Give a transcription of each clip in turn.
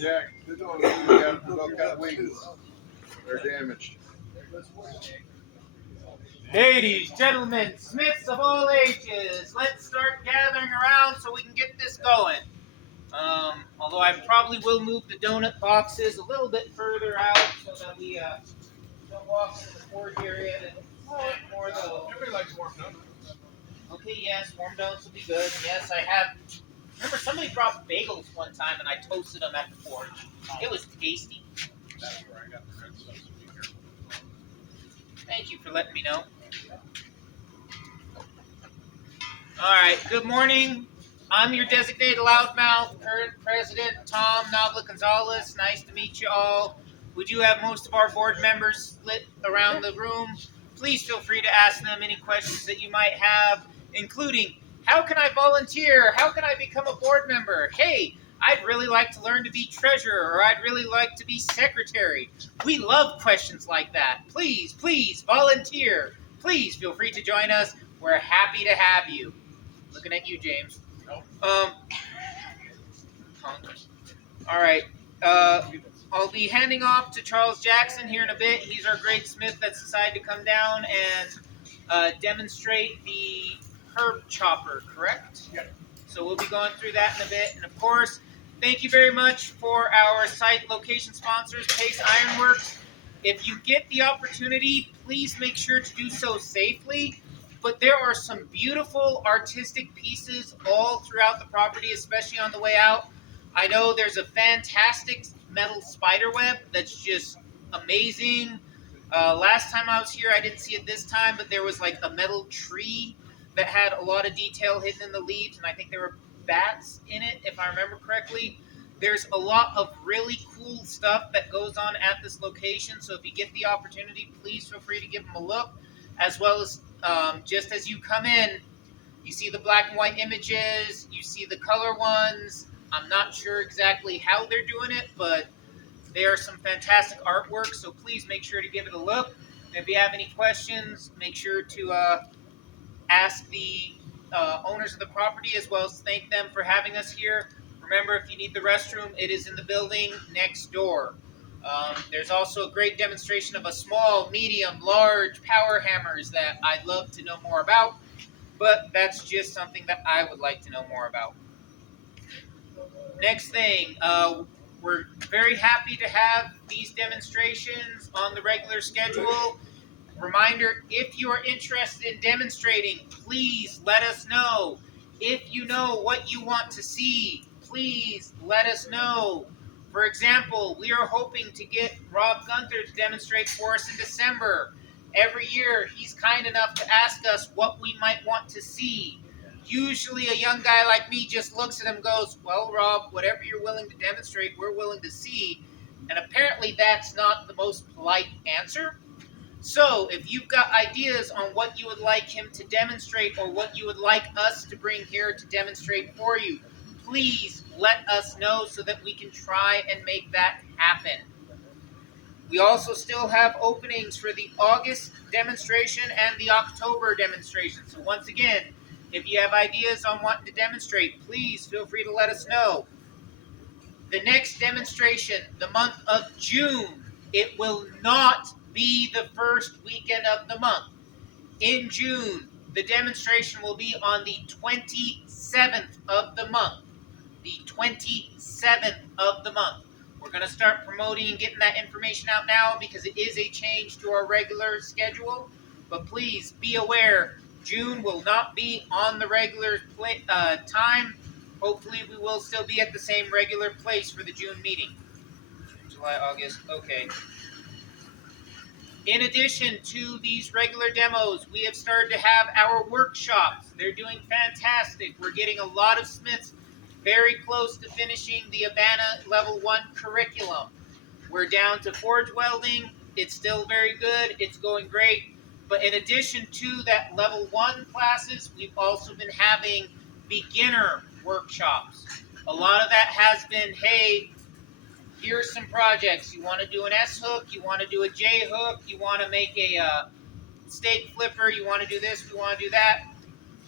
Jack, they're doing good. Look at wings. They're damaged. Ladies, gentlemen, Smiths of all ages, let's start gathering around so we can get this going. Although I probably will move the donut boxes a little bit further out so that we don't walk into the porch area and more though. Everybody likes warm donuts. Okay, yes, warm donuts will be good. Yes, I have. Remember, somebody brought bagels one time and I toasted them at the porch. It was tasty. That's where I got the red stuff. So be careful. Thank you for letting me know. All right, good morning. I'm your designated loudmouth, current president, Tom Navla Gonzalez. Nice to meet you all. We do have most of our board members split around the room. Please feel free to ask them any questions that you might have, including, how can I volunteer? How can I become a board member? Hey, I'd really like to learn to be treasurer, or I'd really like to be secretary. We love questions like that. Please, please volunteer. Please feel free to join us. We're happy to have you. Looking at you, James. All right. I'll be handing off to Charles Jackson here in a bit. He's our great smith that's decided to come down and demonstrate the herb chopper, correct? Yep. So we'll be going through that in a bit. And of course, thank you very much for our site location sponsors, Pace Ironworks. If you get the opportunity, please make sure to do so safely. But there are some beautiful artistic pieces all throughout the property, especially on the way out. I know there's a fantastic metal spider web that's just amazing. Last time I was here, I didn't see it this time, but there was like a metal tree that had a lot of detail hidden in the leaves, and I think there were bats in it, if I remember correctly. There's a lot of really cool stuff that goes on at this location, so if you get the opportunity, please feel free to give them a look, as well as just as you come in, you see the black and white images, you see the color ones. I'm not sure exactly how they're doing it, but they are some fantastic artwork, so please make sure to give it a look. And if you have any questions, make sure to ask the owners of the property, as well as thank them for having us here. Remember, if you need the restroom, it is in the building next door. There's also a great demonstration of a small, medium, large power hammers that I'd love to know more about, but that's just something that I would like to know more about. Next thing, we're very happy to have these demonstrations on the regular schedule. Reminder, if you are interested in demonstrating, please let us know. If you know what you want to see, please let us know. For example, we are hoping to get Rob Gunther to demonstrate for us in December. Every year, he's kind enough to ask us what we might want to see. Usually a young guy like me just looks at him and goes, well, Rob, whatever you're willing to demonstrate, we're willing to see. And apparently that's not the most polite answer. So if you've got ideas on what you would like him to demonstrate or what you would like us to bring here to demonstrate for you, please let us know so that we can try and make that happen. We also still have openings for the August demonstration and the October demonstration. So once again, if you have ideas on wanting to demonstrate, please feel free to let us know. The next demonstration, the month of June, it will not be the first weekend of the month. In June, the demonstration will be on the 27th of the month. The 27th of the month. We're going to start promoting and getting that information out now because it is a change to our regular schedule. But please be aware, June will not be on the regular time. Hopefully we will still be at the same regular place for the June meeting. July, August, okay. In addition to these regular demos, we have started to have our workshops. They're doing fantastic. We're getting a lot of Smiths very close to finishing the Abana Level 1 curriculum. We're down to forge welding. It's still very good. It's going great. But in addition to that Level 1 classes, we've also been having beginner workshops. A lot of that has been, hey, here's some projects. You want to do an S-hook, you want to do a J-hook, you want to make a steak flipper, you want to do this, you want to do that.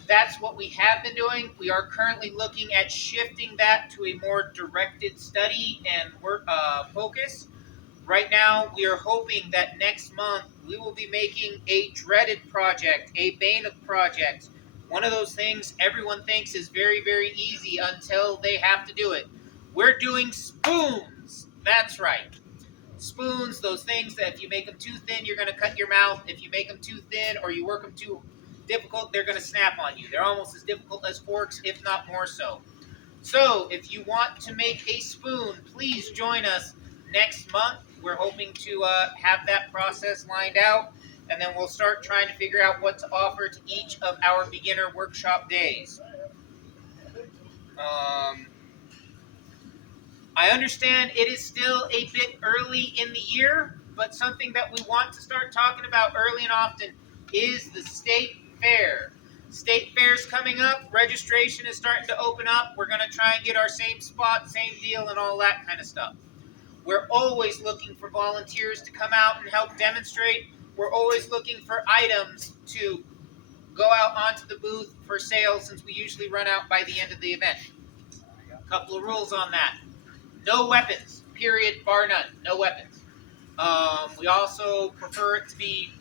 that's what we have been doing. We are currently looking at shifting that to a more directed study and work focus. Right now, we are hoping that next month we will be making a dreaded project, a bane of projects. One of those things everyone thinks is very, very easy until they have to do it. We're doing spoons. That's right. Spoons, those things that if you make them too thin, you're going to cut your mouth. If you make them too thin or you work them too difficult, they're going to snap on you. They're almost as difficult as forks, if not more so. So, if you want to make a spoon, please join us next month. We're hoping to have that process lined out, and then we'll start trying to figure out what to offer to each of our beginner workshop days. I understand it is still a bit early in the year, but something that we want to start talking about early and often is the state fair. State fair's coming up. Registration is starting to open up. We're going to try and get our same spot, same deal, and all that kind of stuff. We're always looking for volunteers to come out and help demonstrate. We're always looking for items to go out onto the booth for sale since we usually run out by the end of the event. A couple of rules on that. No weapons, period, bar none. No weapons. We also prefer it to be,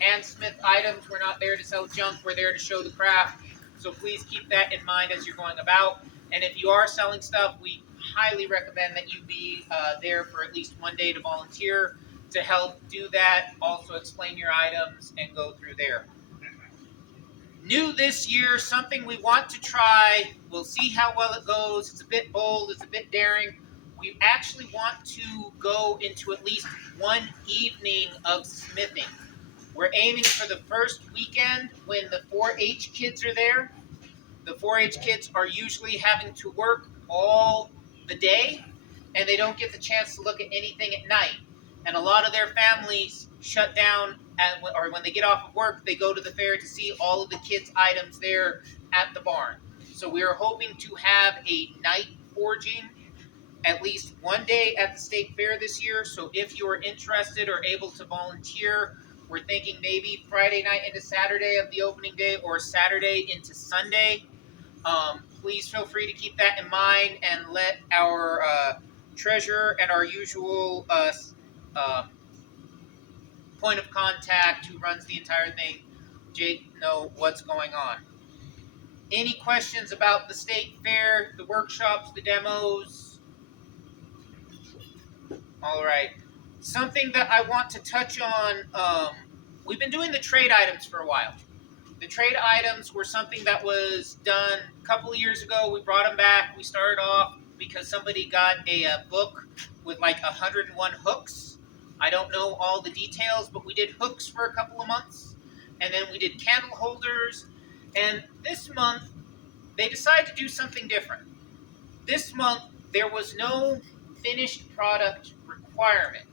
handsmith items. We're not there to sell junk. We're there to show the craft. So please keep that in mind as you're going about. And if you are selling stuff, we highly recommend that you be there for at least one day to volunteer to help do that. Also explain your items and go through there. New this year, something we want to try. We'll see how well it goes. It's a bit bold. It's a bit daring. We actually want to go into at least one evening of smithing. We're aiming for the first weekend when the 4-H kids are there. The 4-H kids are usually having to work all the day, and they don't get the chance to look at anything at night. And a lot of their families shut down, or when they get off of work, they go to the fair to see all of the kids' items there at the barn. So we are hoping to have a night forging at least one day at the state fair this year. So if you are interested or able to volunteer, we're thinking maybe Friday night into Saturday of the opening day or Saturday into Sunday. Please feel free to keep that in mind and let our treasurer and our usual point of contact who runs the entire thing, Jake, know what's going on. Any questions about the state fair, the workshops, the demos? All right. Something that I want to touch on, we've been doing the trade items for a while. The trade items were something that was done a couple of years ago. We brought them back. We started off because somebody got a book with like 101 hooks. I don't know all the details, but we did hooks for a couple of months. And then we did candle holders. And this month, they decided to do something different. This month, there was no finished product requirement.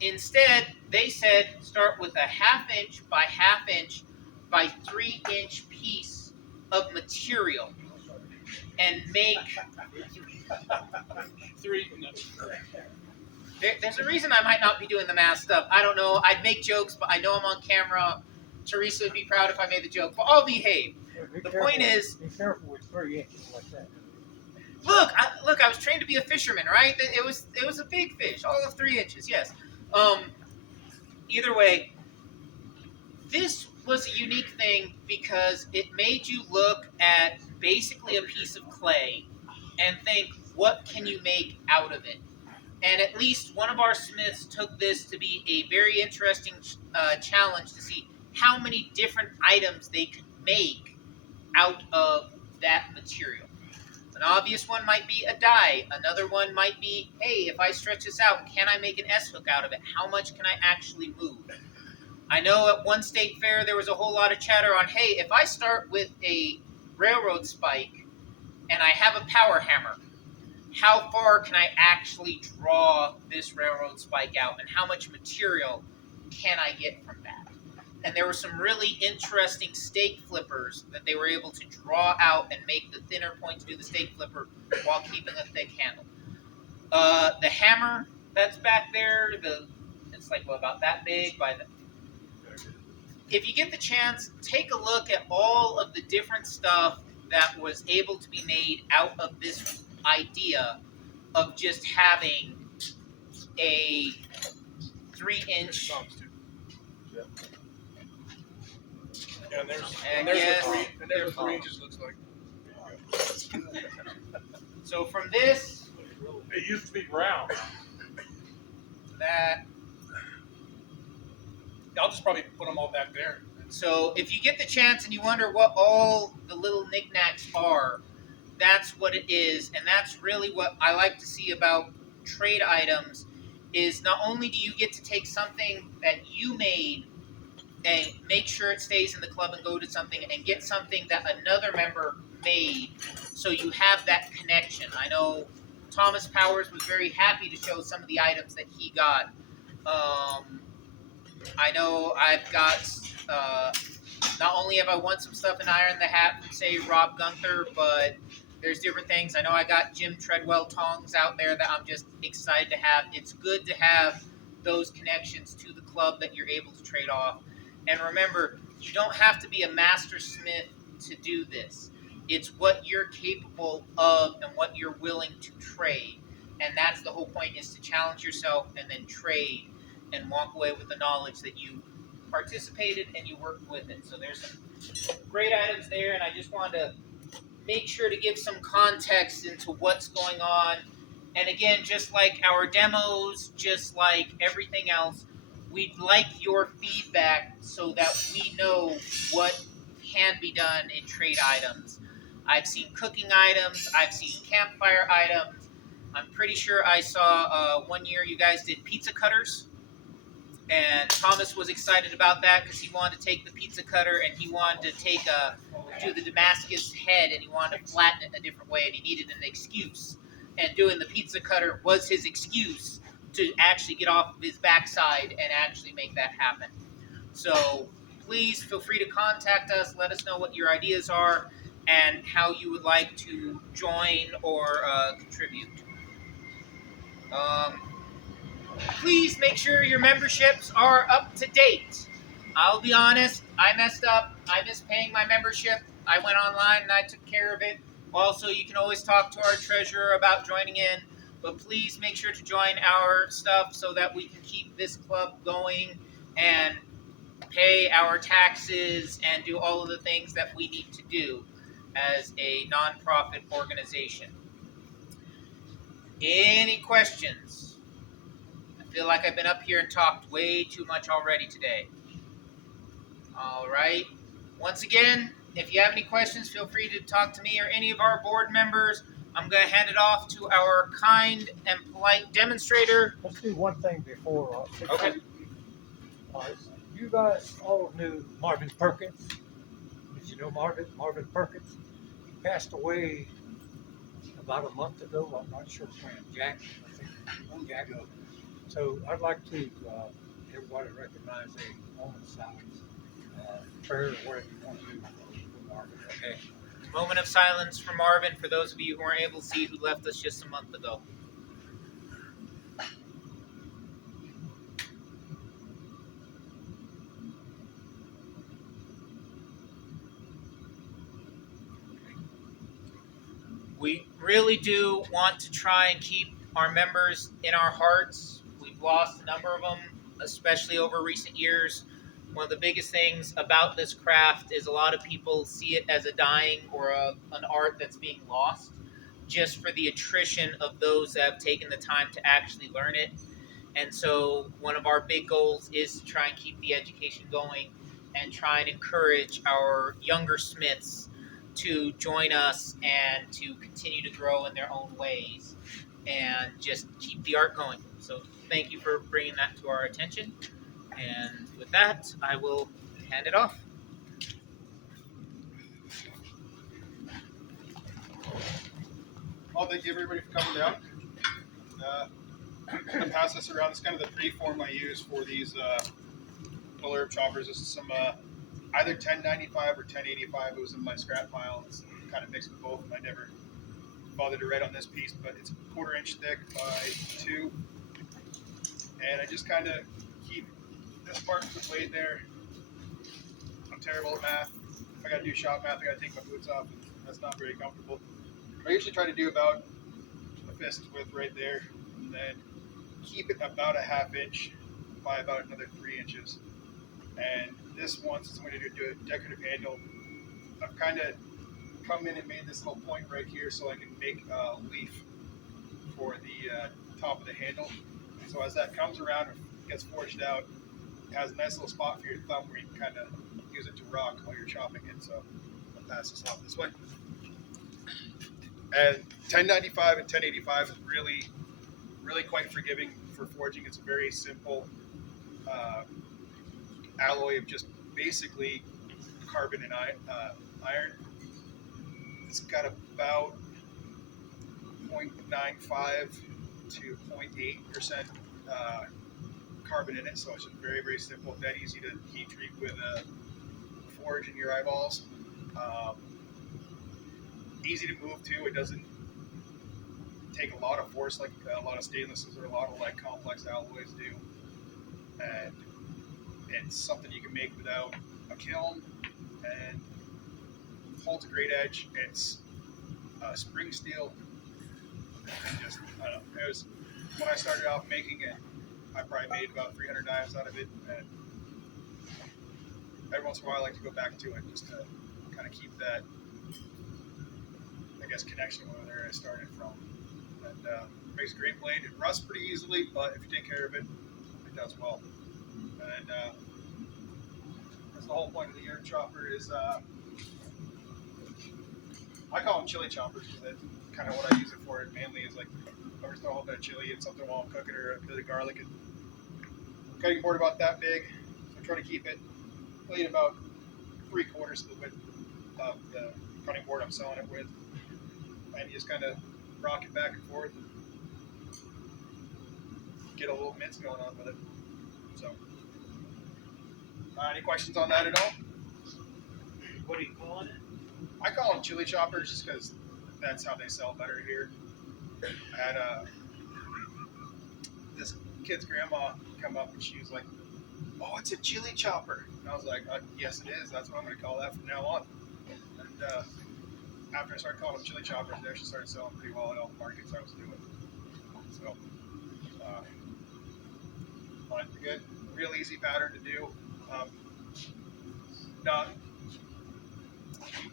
Instead, they said start with a 1/2 inch by 1/2 inch by 3-inch piece of material and make there's a reason I might not be doing the math stuff. I don't know. I'd make jokes, but I know I'm on camera. Teresa would be proud if I made the joke, but I'll behave. The point is, be careful with 3 inches like that. Look, I was trained to be a fisherman, right? It was a big fish, all of 3 inches, yes. Either way, this was a unique thing because it made you look at basically a piece of clay and think, what can you make out of it? And at least one of our smiths took this to be a very interesting challenge to see how many different items they could make out of that material. An obvious one might be a die. Another one might be, hey, if I stretch this out, can I make an S-hook out of it? How much can I actually move? I know at one state fair there was a whole lot of chatter on, hey, if I start with a railroad spike and I have a power hammer, how far can I actually draw this railroad spike out and how much material can I get from that? And there were some really interesting stake flippers that they were able to draw out and make the thinner point to do the stake flipper while keeping a thick handle. The hammer that's back there, it's like about that big by the if you get the chance, take a look at all of the different stuff that was able to be made out of this idea of just having a 3-inch. Yeah, and there's And what yes, 3 inches looks like. So from this, It used to be brown. that. I'll just probably put them all back there. So if you get the chance and you wonder what all the little knickknacks are, that's what it is, and that's really what I like to see about trade items. Is not only do you get to take something that you made and make sure it stays in the club and go to something and get something that another member made, so you have that connection. I know Thomas Powers was very happy to show some of the items that he got. I know I've got, not only have I won some stuff in Iron the Hat from, say, Rob Gunther, but there's different things. I know I got Jim Treadwell tongs out there that I'm just excited to have. It's good to have those connections to the club that you're able to trade off. And remember, you don't have to be a master smith to do this. It's what you're capable of and what you're willing to trade. And that's the whole point, is to challenge yourself and then trade and walk away with the knowledge that you participated and you worked with it. So there's some great items there, and I just wanted to make sure to give some context into what's going on. And again, just like our demos, just like everything else, we'd like your feedback so that we know what can be done in trade items. I've seen cooking items, I've seen campfire items. I'm pretty sure I saw one year you guys did pizza cutters. And Thomas was excited about that because he wanted to take the pizza cutter and he wanted to do the Damascus head, and he wanted to flatten it a different way, and he needed an excuse. And doing the pizza cutter was his excuse to actually get off of his backside and actually make that happen. So please feel free to contact us. Let us know what your ideas are and how you would like to join or contribute. Please make sure your memberships are up to date. I'll be honest, I messed up. I missed paying my membership. I went online and I took care of it. Also, you can always talk to our treasurer about joining in, but please make sure to join our stuff so that we can keep this club going and pay our taxes and do all of the things that we need to do as a nonprofit organization. Any questions? I feel like I've been up here and talked way too much already today. All right. Once again, if you have any questions, feel free to talk to me or any of our board members. I'm going to hand it off to our kind and polite demonstrator. Let's do one thing before. Okay. You guys all knew Marvin Perkins. Did you know Marvin Perkins? He passed away about a month ago. I'm not sure when. Jack, I think. Jack. So I'd like to everybody recognize a moment of silence, prayer, or whatever you want to do for Marvin. Okay. Moment of silence for Marvin, for those of you who weren't able to see, who left us just a month ago. We really do want to try and keep our members in our hearts. We've lost a number of them, especially over recent years. One of the biggest things about this craft is a lot of people see it as a dying or an art that's being lost, just for the attrition of those that have taken the time to actually learn it. And so one of our big goals is to try and keep the education going and try and encourage our younger smiths to join us and to continue to grow in their own ways and just keep the art going. So thank you for bringing that to our attention. And with that, I will hand it off. Well, thank you everybody for coming down. I'm going to pass this around. It's kind of the pre-form I use for these little herb choppers. This is some either 1095 or 1085. It was in my scrap pile. It's kind of mixed with both. I never bothered to write on this piece, but it's a 1/4 inch thick by 2. And I just kind of keep this part of the blade there terrible at math. If I gotta do shop math, I gotta take my boots off. That's not very comfortable. I usually try to do about a fist width right there, and then keep it about a half inch by about another 3 inches. And this one, since I'm going to do a decorative handle, I've kind of come in and made this little point right here so I can make a leaf for the top of the handle. So as that comes around and gets forged out, it has a nice little spot for your thumb where you can kind of use it to rock while you're chopping it. So I'll pass this off this way. And 1095 and 1085 is really quite forgiving for forging. It's a very simple alloy of just basically carbon and iron. It's got about 0.95 to 0.8% carbon in it, so it's just very simple, dead easy to heat treat with a forge in your eyeballs. Easy to move too. It doesn't take a lot of force like a lot of stainlesses or a lot of like complex alloys do, and it's something you can make without a kiln, and holds a great edge. It's spring steel. And just I don't know. It was when I started off making it, I probably made about 300 knives out of it, and every once in a while I like to go back to it just to kind of keep that, I guess, connection with where I started from. And makes a great blade. It rusts pretty easily, but if you take care of it, it does well. And that's the whole point of the ear chopper is I call them chili choppers because that's kind of what I use it for. It mainly is like if I throw a whole bit of chili and something while I'm cooking, or a bit of garlic. And cutting board about that big, so I try to keep it really about 3/4 of the width of the cutting board I'm selling it with, and you just kind of rock it back and forth and get a little mince going on with it. So, any questions on that at all? What are you calling it? I call them chili choppers just because that's how they sell better here. I had this kid's grandma come up and she was like, "Oh, it's a chili chopper." And I was like, "Yes, it is. That's what I'm going to call that from now on." And after I started calling them chili choppers, they actually started selling pretty well at all the markets I was doing. So, but good, real easy pattern to do. Not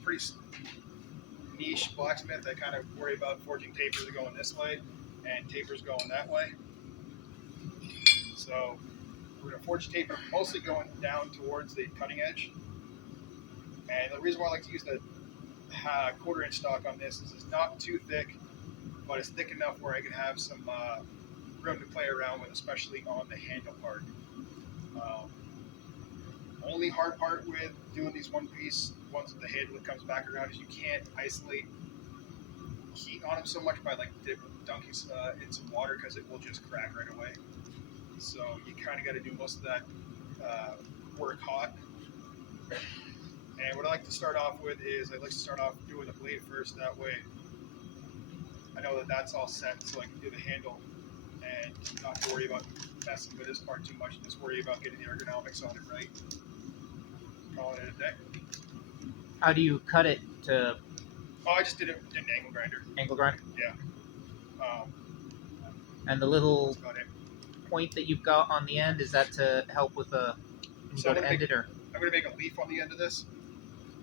pretty niche blacksmith. I kind of worry about forging tapers going this way and tapers going that way. So we're going to forge taper mostly going down towards the cutting edge. And the reason why I like to use the 1/4 inch stock on this is it's not too thick, but it's thick enough where I can have some room to play around with, especially on the handle part. Only hard part with doing these one piece ones with the handle that comes back around is you can't isolate heat on them so much by like dunking in some water, because it will just crack right away. So you kind of got to do most of that work hot. And what I like to start off with is I like to start off doing the blade first. That way I know that that's all set, so I can do the handle and not to worry about messing with this part too much, and just worry about getting the ergonomics on it right. Calling it a day. How do you cut it to Oh, I just did it in an angle grinder. angle grinder? Yeah. And the little That's about it. point that you've got on the end, is that to help with the So go to end it, or? I'm going to make a leaf on the end of this,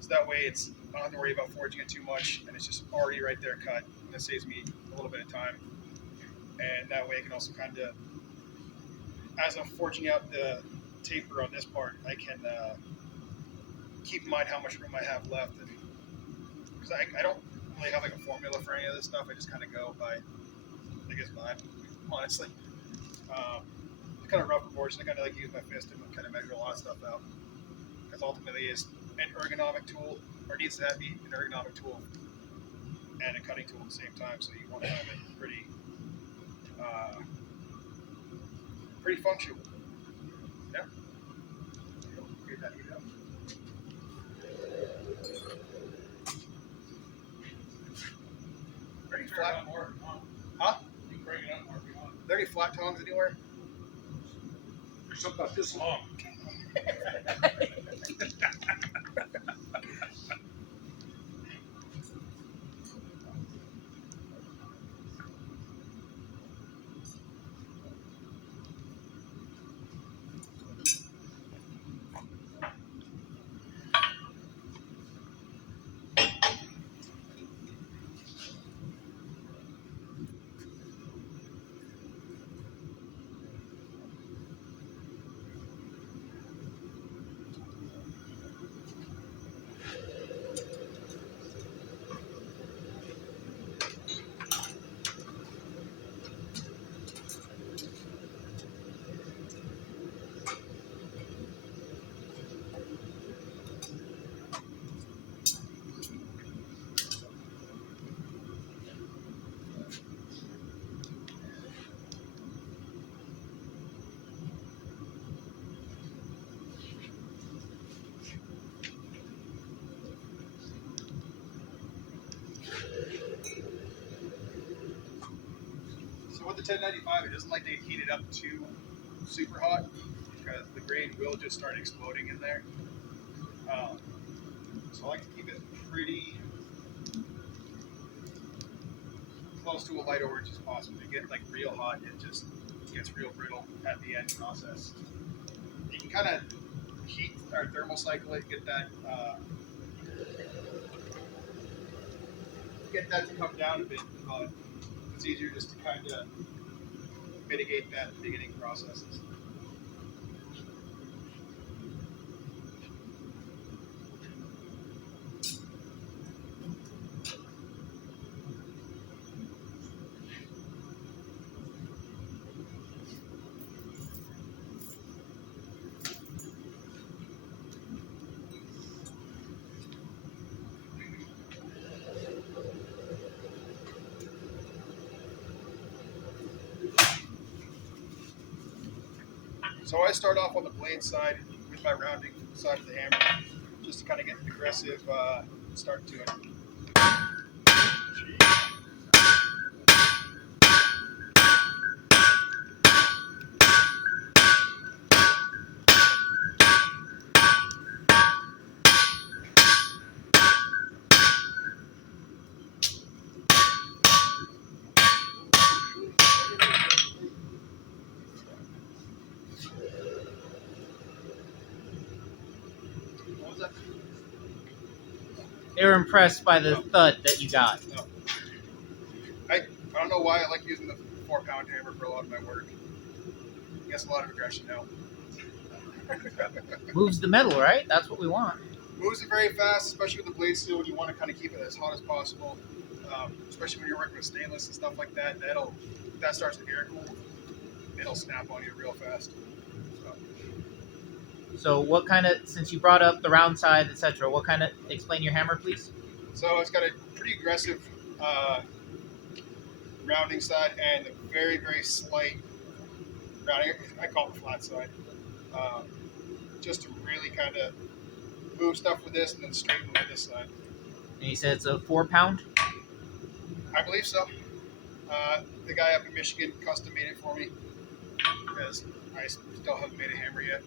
so that way it's I don't have to worry about forging it too much, and it's just already right there cut, and it saves me a little bit of time. And that way I can also kind of, as I'm forging out the taper on this part, I can keep in mind how much room I have left, and because I don't really have like a formula for any of this stuff. I just kind of go by, I guess, vibe, honestly. It's kind of rough proportions. I kind of like use my fist and kind of measure a lot of stuff out, because ultimately it's an ergonomic tool, or needs to be an ergonomic tool and a cutting tool at the same time. So you want to have it pretty functional. Yeah. Get that heat up. Very flat. Huh? You can bring it up more if you want. Are there any flat tongs anywhere? There's something about this long. So with the 1095, it doesn't like to heat it up too super hot because the grain will just start exploding in there. So I like to keep it pretty close to a light orange as possible. If you get like real hot, it just gets real brittle at the end process. You can kind of heat or thermal cycle it, get that to come down a bit, but it's easier just to kind of mitigate that at the beginning processes. So I start off on the blade side with my rounding side of the hammer, just to kind of get an aggressive start to it. What was that? They were impressed by the thud that you got. No. I don't know why I like using the 4-pound hammer for a lot of my work. I guess a lot of aggression now. Moves the metal, right? That's what we want. Moves it very fast, especially with the blade steel when you want to kind of keep it as hot as possible. Especially when you're working with stainless and stuff like that. If that starts to air cool, it'll snap on you real fast. So what kind of, since you brought up the round side, etc., what kind of, explain your hammer, please? So it's got a pretty aggressive rounding side and a very, very slight rounding. I call it the flat side. Just to really kind of move stuff with this and then straighten with this side. And you said it's a 4-pound? I believe so. The guy up in Michigan custom made it for me because I still haven't made a hammer yet.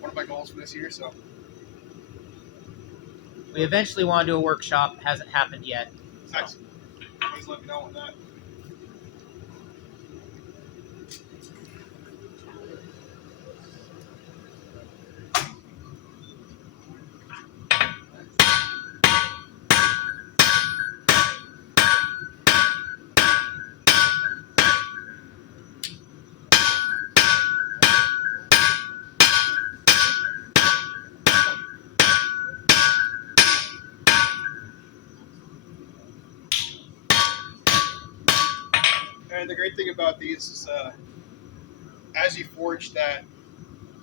One of my goals for this year, so. We eventually want to do a workshop. Hasn't happened yet. So. Nice. Please let me know on that. And the great thing about these is as you forge that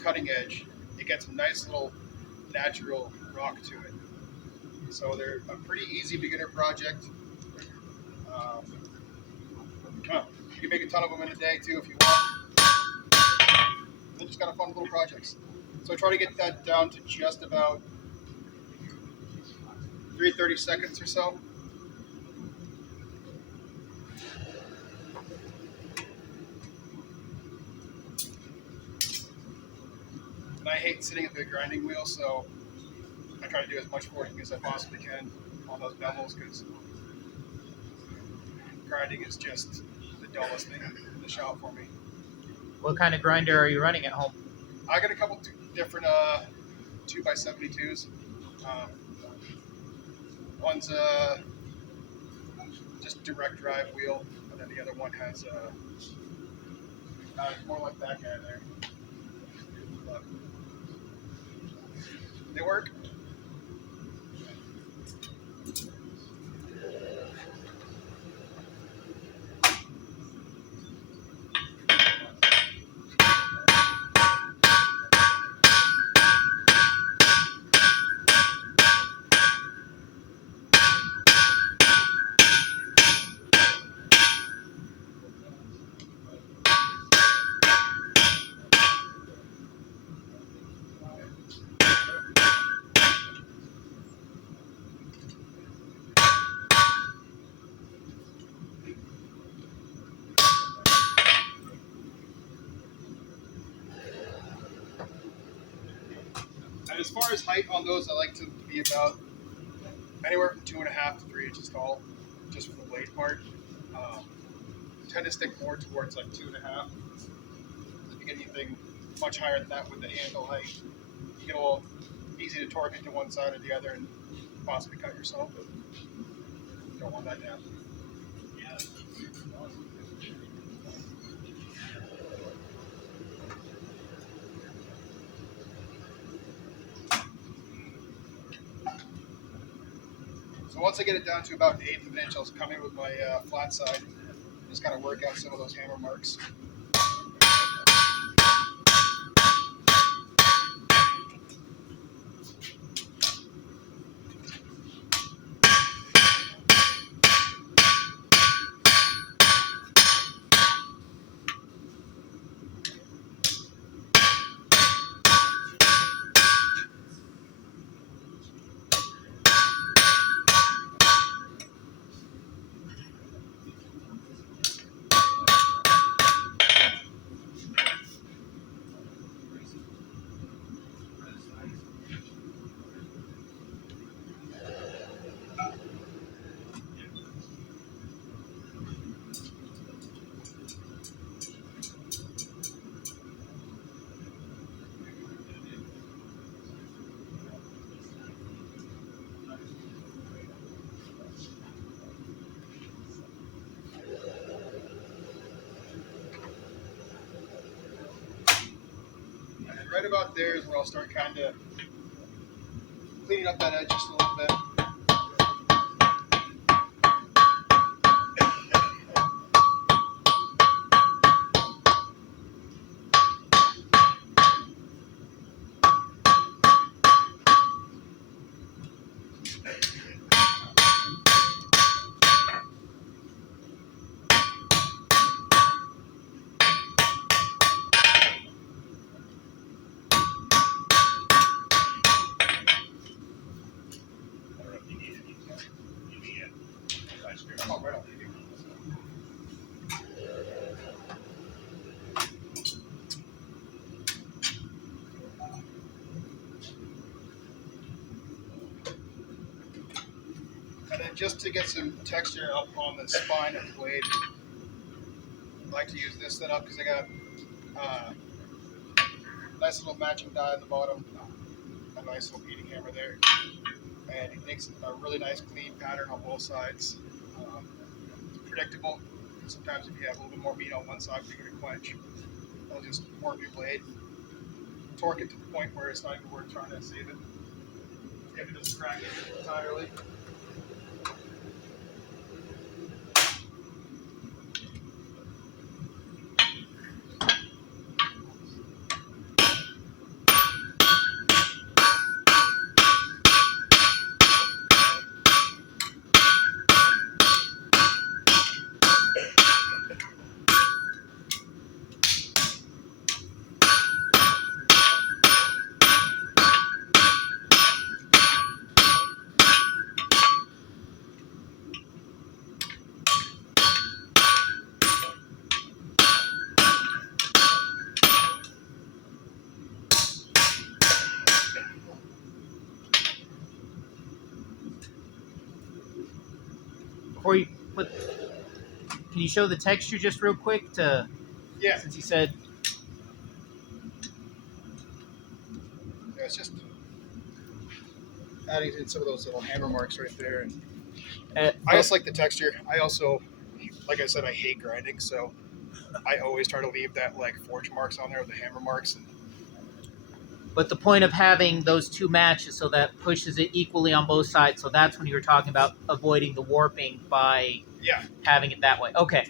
cutting edge, it gets a nice little natural rock to it. So they're a pretty easy beginner project. You can make a ton of them in a day too if you want. They're just kind of fun little projects. So I try to get that down to just about 3:30 seconds or so. And I hate sitting at the grinding wheel, so I try to do as much forking as I possibly can on those bevels because grinding is just the dullest thing in the shop for me. What kind of grinder are you running at home? I got a couple different 2x72s. One's just direct drive wheel, and then the other one has more like that guy there. But they work. And as far as height on those, I like to be about anywhere from 2.5 to 3 inches tall, just for the blade part. Tend to stick more towards like 2.5. If you get anything much higher than that with the handle height, you get a little easy to torque it to one side or the other and possibly cut yourself. But you don't want that to happen. So once I get it down to about 1/8 of an inch, I'll come in with my flat side, just kind of work out some of those hammer marks. And right about there is where I'll start kind of cleaning up that edge just a little bit. Oh, right on. And then just to get some texture up on the spine of the blade, I like to use this setup because I got a nice little matching die at the bottom, a nice little beating hammer there, and it makes a really nice clean pattern on both sides. It's predictable. Sometimes if you have a little bit more meat on one side, you're going to quench. I'll just warp your blade, torque it to the point where it's not even worth trying to save it. If it doesn't crack it entirely. Can you show the texture just real quick to Yeah, since you said yeah, it's just adding in some of those little hammer marks right there. And I just like the texture. I also, like I said, I hate grinding, so I always try to leave that like forge marks on there with the hammer marks. And but the point of having those two matches so that pushes it equally on both sides. So that's when you were talking about avoiding the warping by yeah, having it that way. Okay.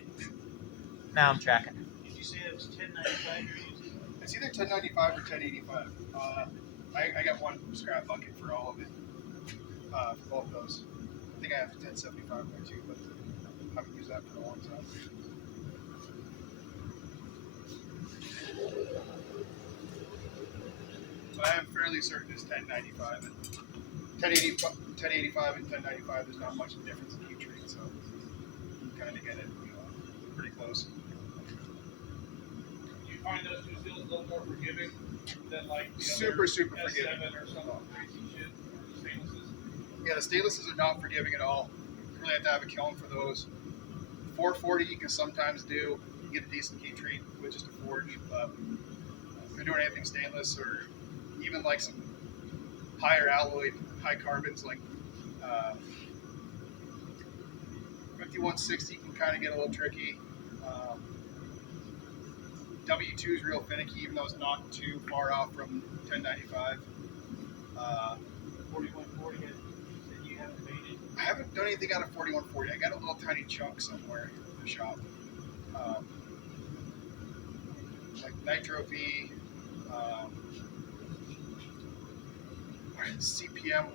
Now I'm tracking. Did you say it was 1095 you're using? it's either 1095 or 1085. I got one scrap bucket for all of it, for both those. I think I have 1075 there too, but I haven't used that for a long time. But I am fairly certain it's 1095 and 1085 and 1095. There's not much difference in heat treat, so you kind of get it pretty close. Do you find those two seals a little more forgiving than like the Super other forgiving. S7 or some crazy shit? Stainlesses? Yeah, the stainlesses are not forgiving at all. You really have to have a kiln for those. 440 you can sometimes do. You get a decent heat treat with just a forge, but if you're doing anything stainless or even like some higher alloy, high carbons like 5160 can kind of get a little tricky. W2 is real finicky, even though it's not too far off from 1095. 4140 that you haven't made it. I haven't done anything out of 4140. I got a little tiny chunk somewhere in the shop. Like Nitro V, CPM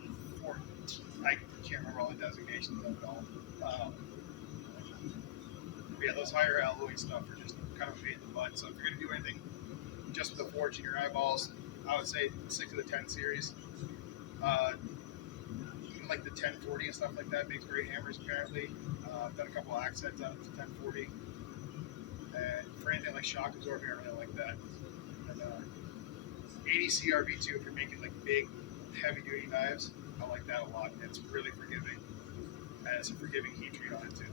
14. I can't remember all the designations of it all. But yeah, those higher alloy stuff are just kind of a pain in the butt. So if you're going to do anything just with the forge in your eyeballs, I would say stick to the 10 series. Even like the 1040 and stuff like that makes great hammers apparently. I've done a couple of accents out of the 1040. And for anything like shock absorber, I really like that. And 80 CRV2 if you're making like big, heavy duty knives, I like that a lot. It's really forgiving. And it's a forgiving heat treat on it too.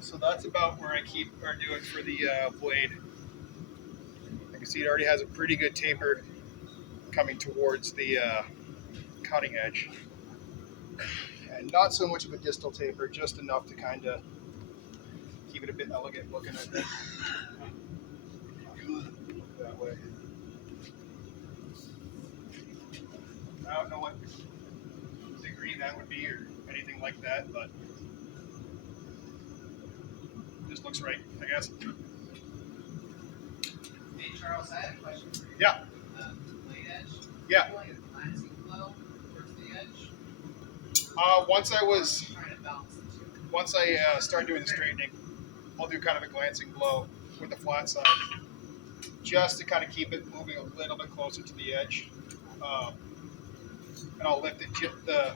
So that's about where I keep or do it for the blade. You can see it already has a pretty good taper coming towards the cutting edge. And not so much of a distal taper, just enough to kind of keep it a bit elegant looking, I think. That way. I don't know what degree that would be or anything like that, but just looks right, I guess. Hey Charles, I had a question for you. Yeah. Blade edge. Yeah. Like a glancing flow towards the edge. Trying to balance the two. Once I start doing the straightening, I'll do kind of a glancing blow with the flat side, just to kind of keep it moving a little bit closer to the edge. And I'll lift it, the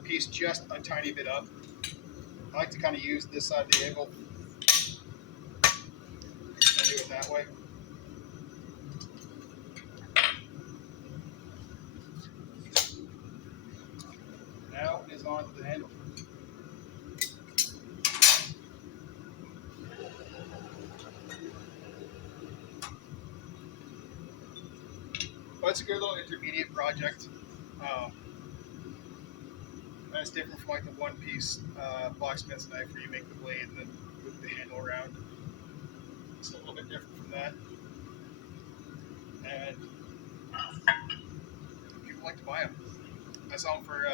piece just a tiny bit up. I like to kind of use this side of the angle and do it that way. Now is on to the handle. But it's a good little intermediate project. And it's different from like the one-piece blacksmith's knife where you make the blade and then move the handle around. It's a little bit different from that. And if you like to buy them. I sell them for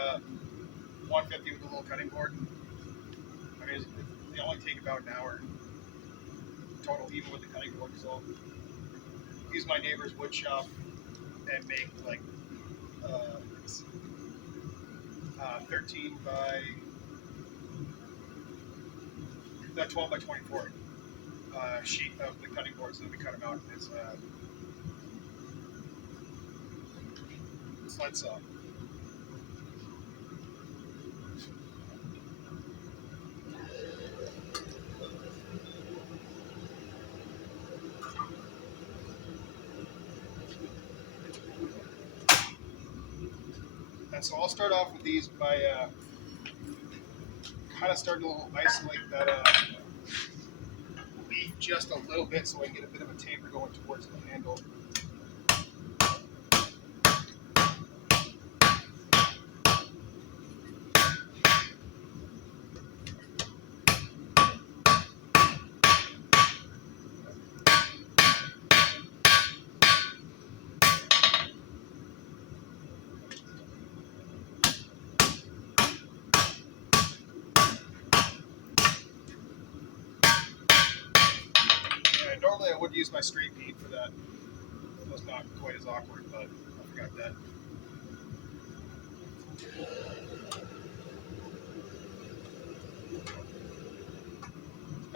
$150 with a little cutting board. I mean, they only take about an hour total, even with the cutting board. So use my neighbor's wood shop and make like 13 by 12 by 24 sheet of the cutting boards, and then we cut them out in this sled saw. And so I'll start off with these by kind of starting to isolate that leaf just a little bit so I can get a bit of a taper going towards the handle. And normally I would use my straight bead for that. So it's not quite as awkward, but I forgot that.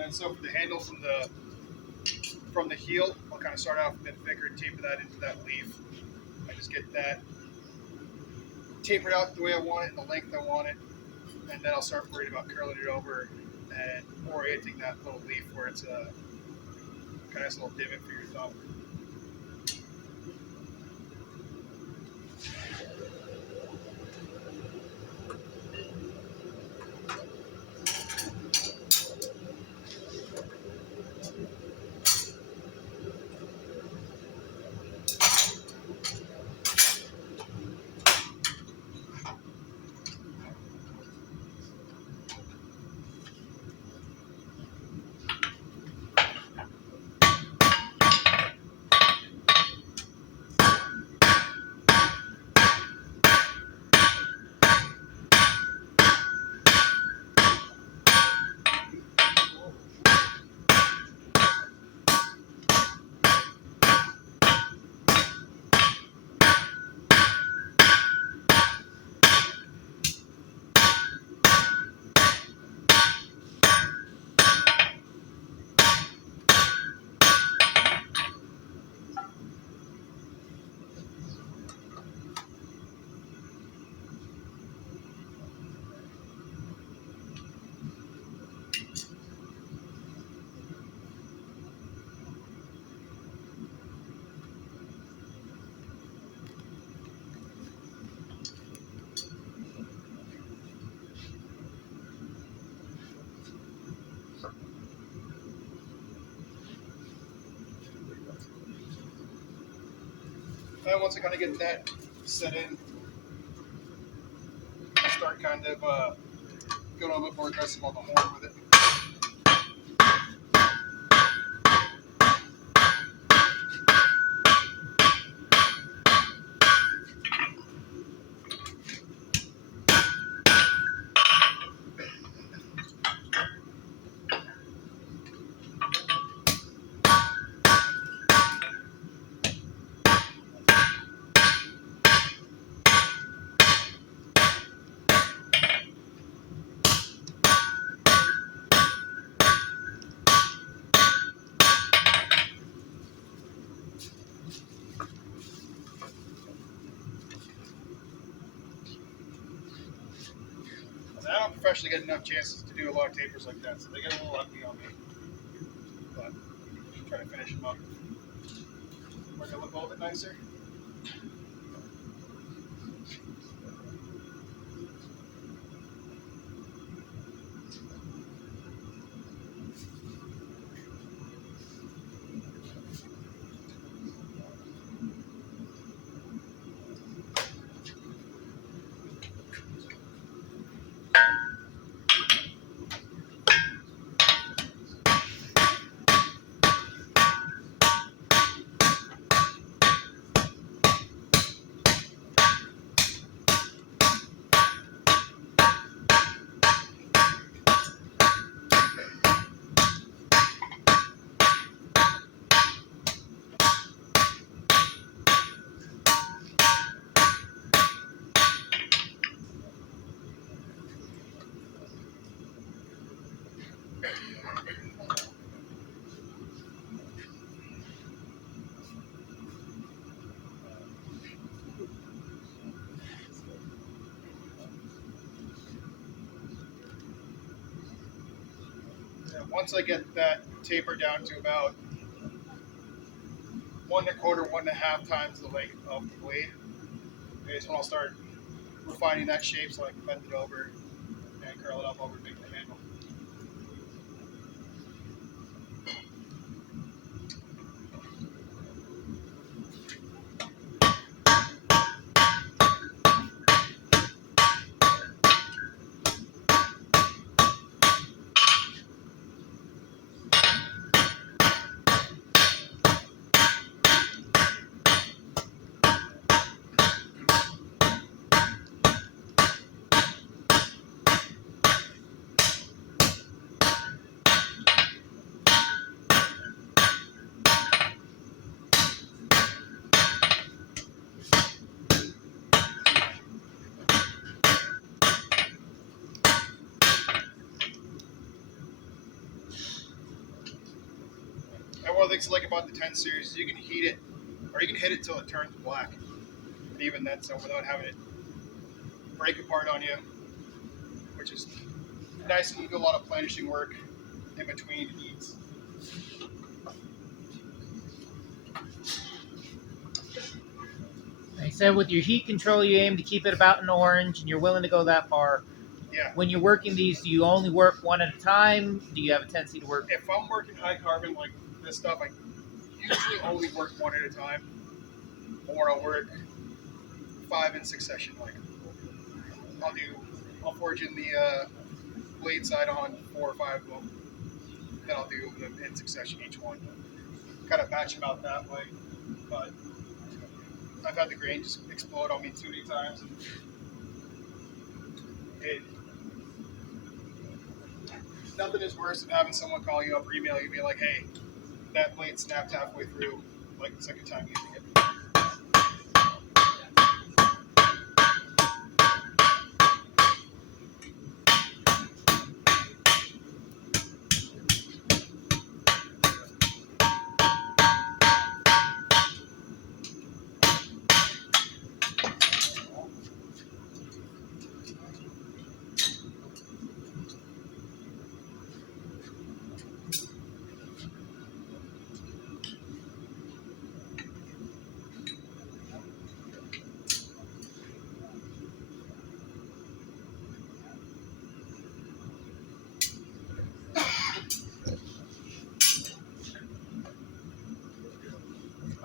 And so for the handle from the heel, I'll kind of start off a bit thicker and taper that into that leaf. I just get that tapered out the way I want it and the length I want it, and then I'll start worrying about curling it over and orienting that little leaf where it's a nice little divot for your thumb. And once I kind of get that set in, I start kind of going a little bit more aggressive on the horn with it. I don't professionally get enough chances to do a lot of tapers like that, so they get a little ugly on me. But I'm trying to finish them up. Make it look a little bit nicer. And once I get that taper down to about 1.25, 1.5 times the length of the blade, is when I'll start refining that shape so I can bend it over and curl it up over to make the handle. And one of the things I like about the 10 series is you can heat it, or you can hit it till it turns black. And even then, so without having it break apart on you, which is nice, and you do a lot of planishing work in between heats. He said with your heat control, you aim to keep it about an orange, and you're willing to go that far. Yeah. When you're working these, do you only work one at a time? Do you have a tendency to work? If I'm working high carbon like this stuff, I usually only work one at a time, or I'll work 5 in succession. Like I'll forge in the blade side on 4 or 5 of them, then I'll do them in succession each one. Kind of batch them out that way, but I've had the grain just explode on me too many times, and nothing is worse than having someone call you up or email you, be like, "Hey, that blade snapped halfway through," like the second time using it.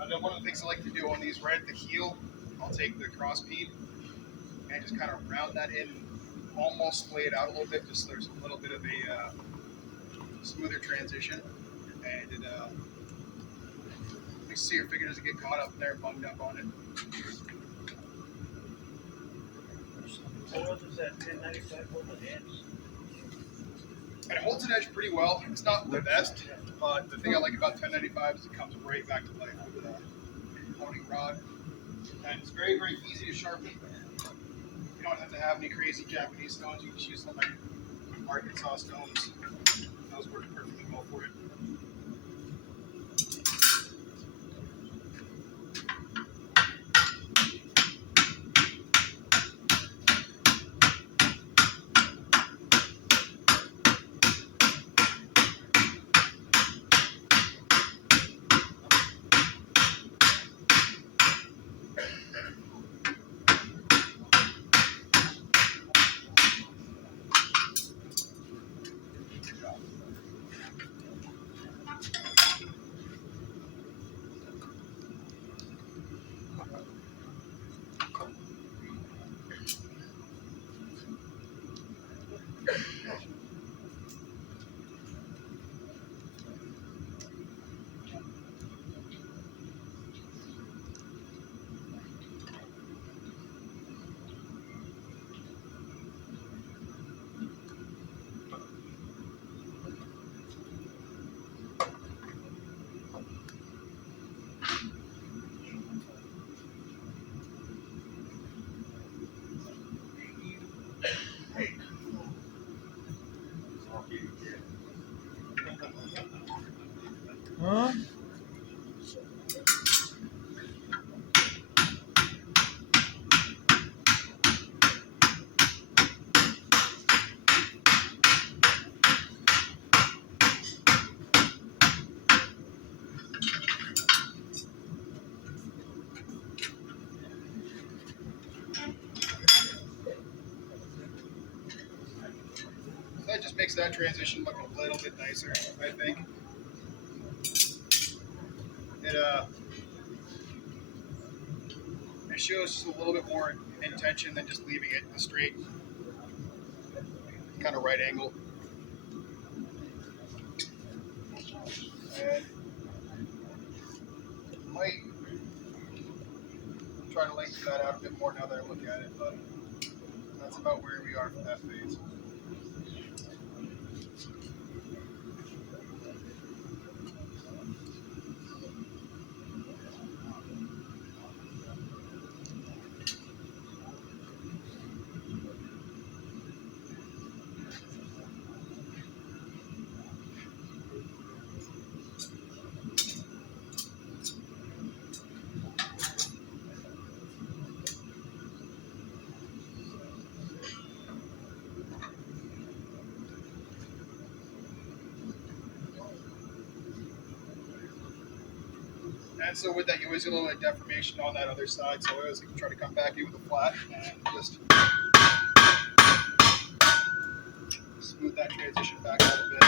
And then one of the things I like to do on these right at the heel, I'll take the cross bead and just kind of round that in, almost splay it out a little bit, just so there's a little bit of a smoother transition. And it makes so your finger doesn't get caught up there, bunged up on it. So what does that 1095 hold the edge? And it holds an edge pretty well. It's not the best, but the thing I like about 1095 is it comes right back to life with a honing rod. And it's very, very easy to sharpen. You don't have to have any crazy Japanese stones. You can just use some like Arkansas stones. Those work perfectly well for it. It just makes that transition look a little bit nicer, I think. It shows just a little bit more intention than just leaving it a straight kind of right angle. And might try to lengthen that out a bit more now that I look at it, but that's about where we are for that phase. And so with that, you always get a little bit of deformation on that other side, so I always try to come back in with a flat and just smooth that transition back out a bit.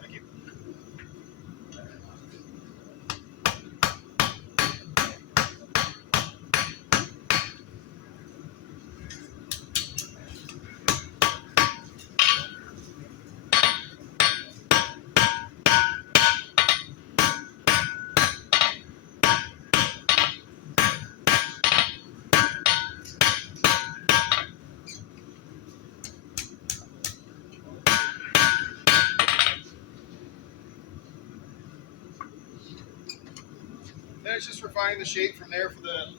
Thank you. Then it's just refining the shape from there for the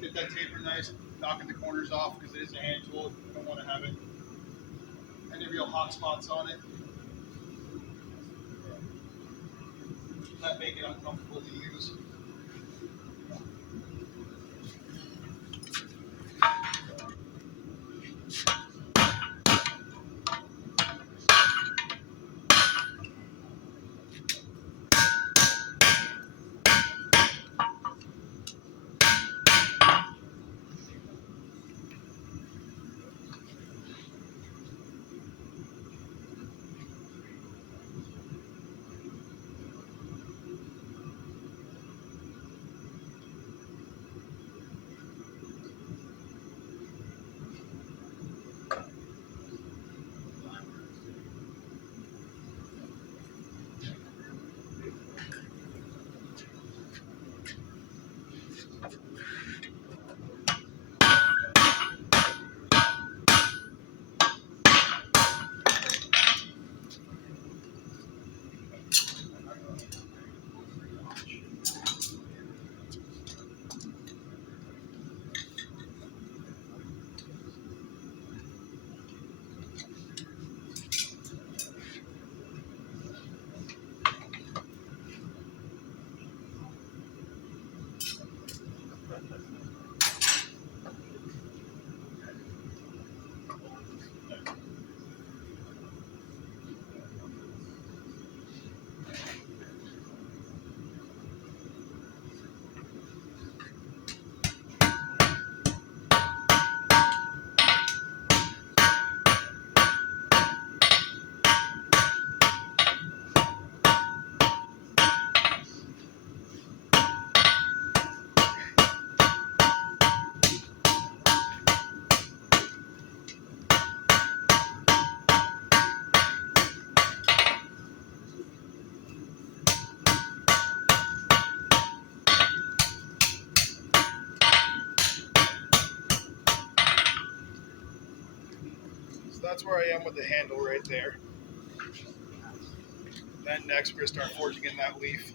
get that taper nice, knocking the corners off because it is a hand tool. You don't want to have it any real hot spots on it. That make it uncomfortable to use. that's where I am with the handle right there. Then next we're gonna start forging in that leaf.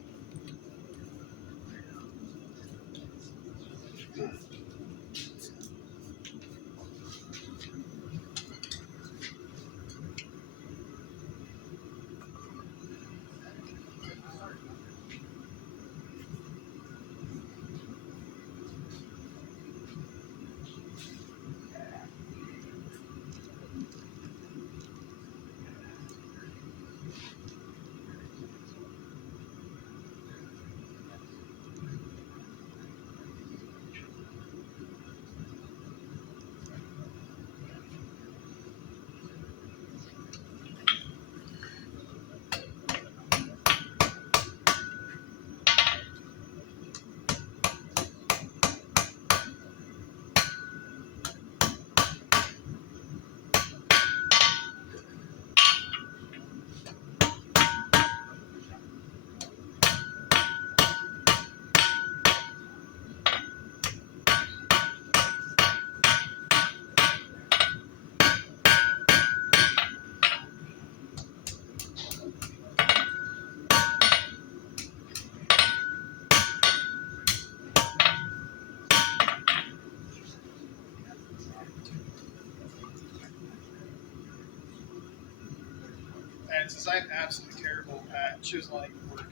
And since I'm absolutely terrible at chiseling work,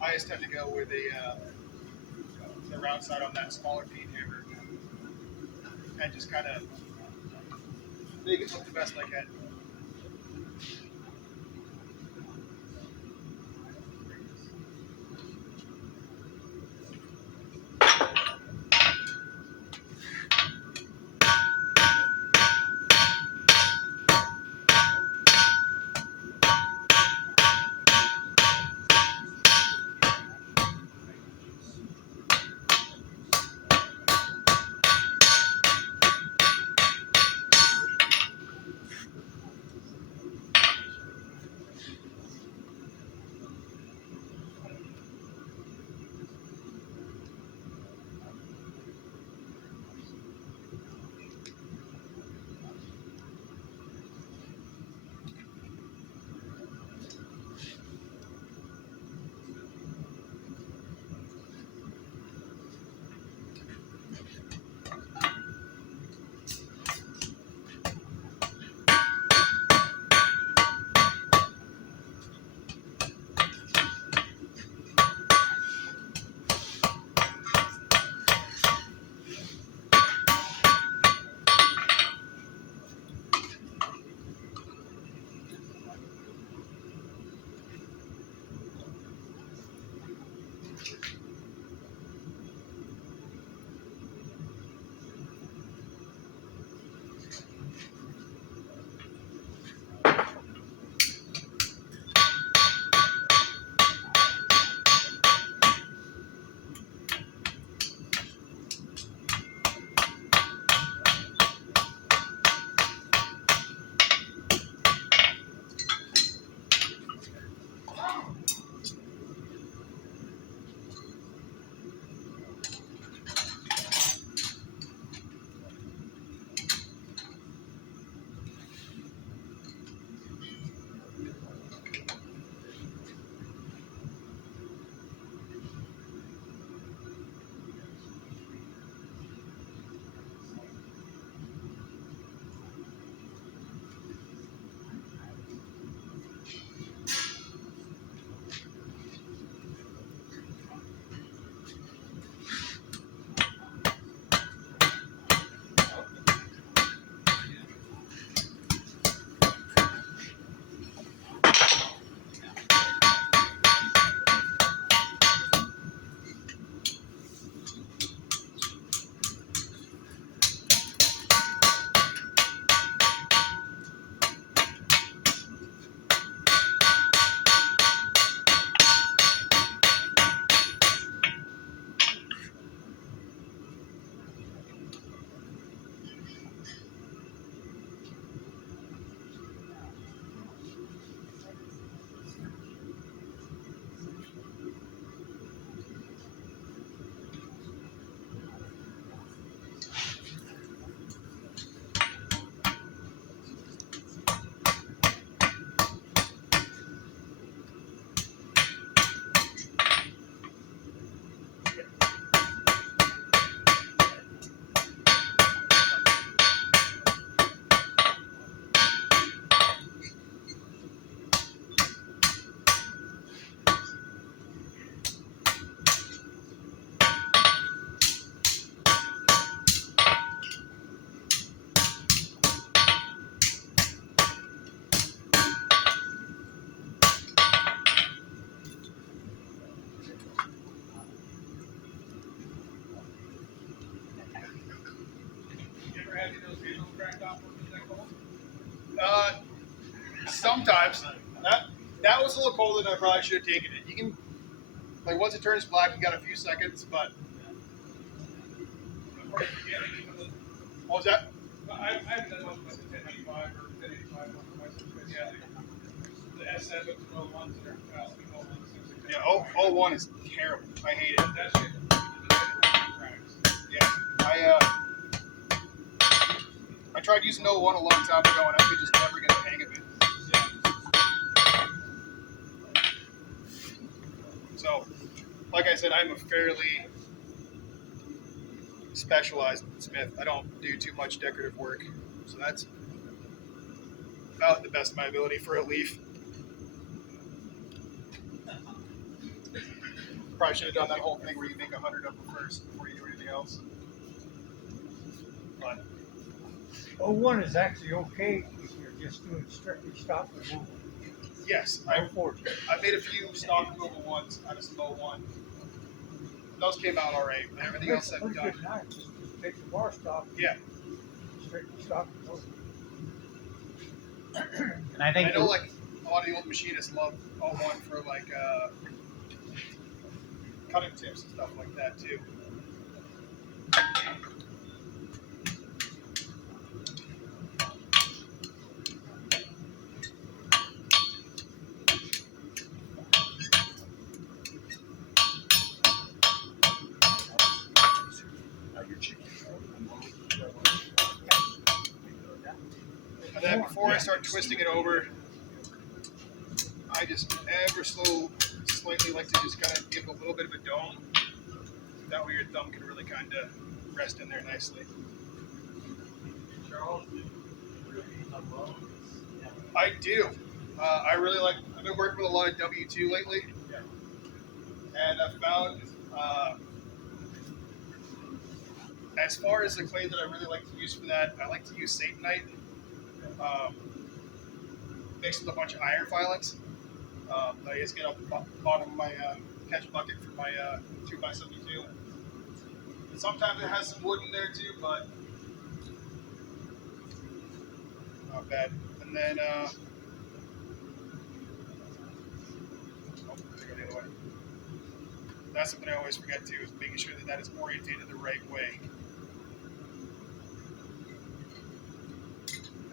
I just tend to go with the round side on that smaller feed hammer and just kind of make it look the best I can. Sometimes that was a little colder than I probably should have taken it. You can like once it turns black, you got a few seconds, but what was that? I've done one with the 1095 or 1085 on my subscription. Yeah. The S7 ones that are costing all ones. Yeah, oh, 01 is terrible. I hate it. That shit. Yeah, I tried using 01 a long time ago, and I could just never get the hang of it. So, like I said, I'm a fairly specialized smith. I don't do too much decorative work, so that's about the best of my ability for a leaf. Probably should have done that whole thing where you make 100 of them first before you do anything else. But 01 is actually okay if you're just doing strictly stock removal. yes, No forging. I made a few stock removal ones out of some 01. Those came out all right, but everything else I've Pretty done. good knife. Just take the bar stock. Yeah. Strictly stock removal. And I think I know like a lot of the old machinists love 01 for like cutting tips and stuff like that too. And then before I start twisting it over, I just ever so slightly like to just kind of give a little bit of a dome. That way your thumb can really kind of rest in there nicely. I do. I really like, I've been working with a lot of W2 lately. And I've found, as far as the clay that I really like to use for that, I like to use Satanite. Mixed with a bunch of iron filings. I just get off the bottom of my catch bucket for my 2x72. And sometimes it has some wood in there too, but not bad. And then, oh, there we go the other way. That's something I always forget too, is making sure that that is orientated the right way.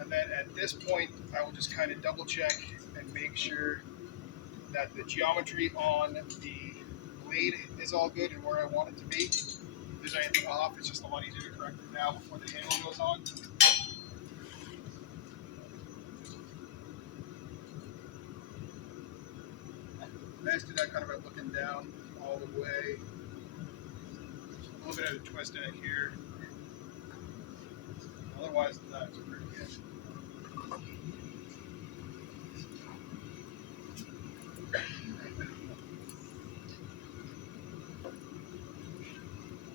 And then at this point, I will just kind of double check and make sure that the geometry on the blade is all good and where I want it to be. If there's anything off, it's just a lot easier to correct it now before the handle goes on. Nice to do that kind of by looking down all the way. A little bit of a twist in it here. Otherwise, that's pretty good.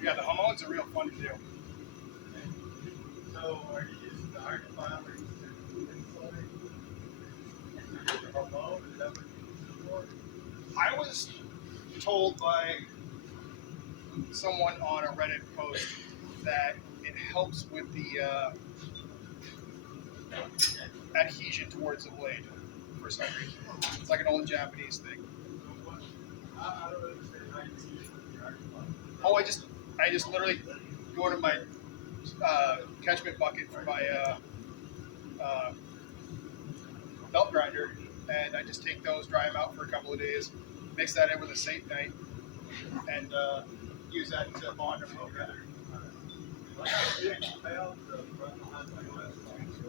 Yeah, the home ones are real fun to do. So are you using the iron filings to insulate? Remote? Is that what you use it for? I was told by someone on a Reddit post that it helps with the adhesion towards the blade for some reason. It's like an old Japanese thing. I don't understand how you use it with your iron filings. Oh, I just literally go into my catchment bucket for my belt grinder, and I just take those, dry them out for a couple of days, mix that in with a Satanite, and use that to bond them together.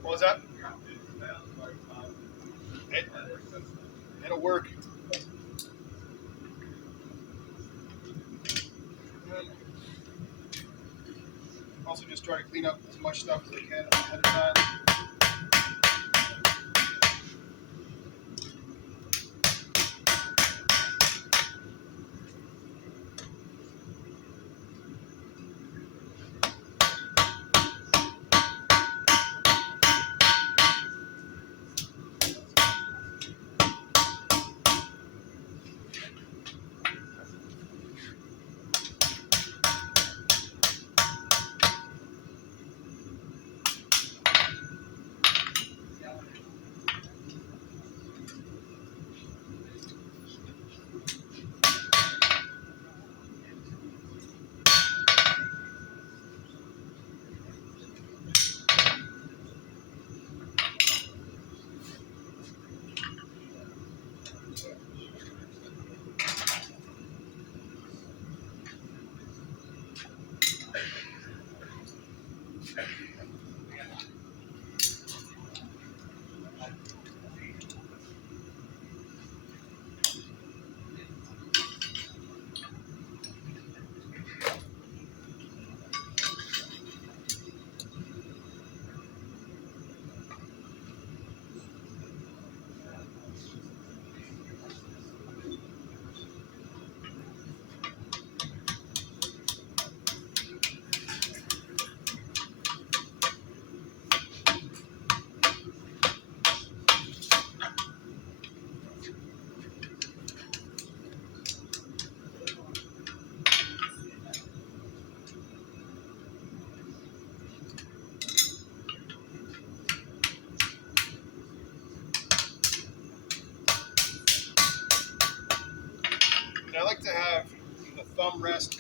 What was that? It'll work. Also, just try to clean up as much stuff as I can ahead of time.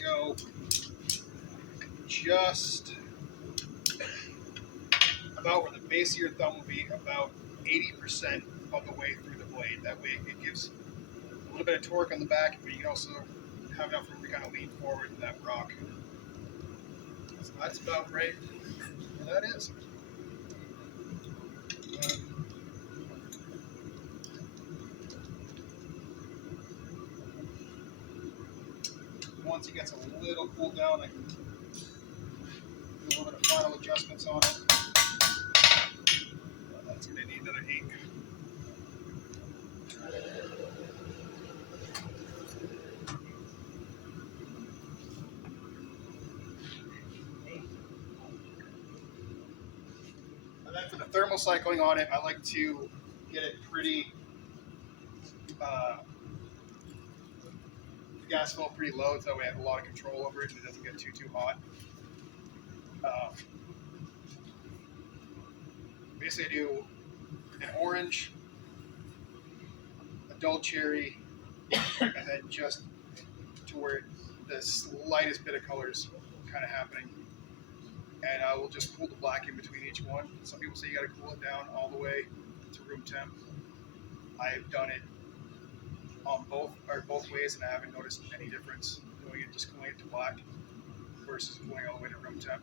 go just about where the base of your thumb will be, about 80% of the way through the blade. That way it gives a little bit of torque on the back, but you can also have enough room to kind of lean forward in that rock. So that's about right where that is. Once it gets a little cooled down, I can do a little bit of final adjustments on it. That's going to need another heat. And then for the thermal cycling on it, I like to get it pretty gas full pretty low, so that way I have a lot of control over it and it doesn't get too hot. Basically, I do an orange, a dull cherry, and then just to where the slightest bit of color is kind of happening. And I will just cool the black in between each one. Some people say you got to cool it down all the way to room temp. I have done it on both ways, and I haven't noticed any difference doing it just cooling it to black versus cooling all the way to room temp.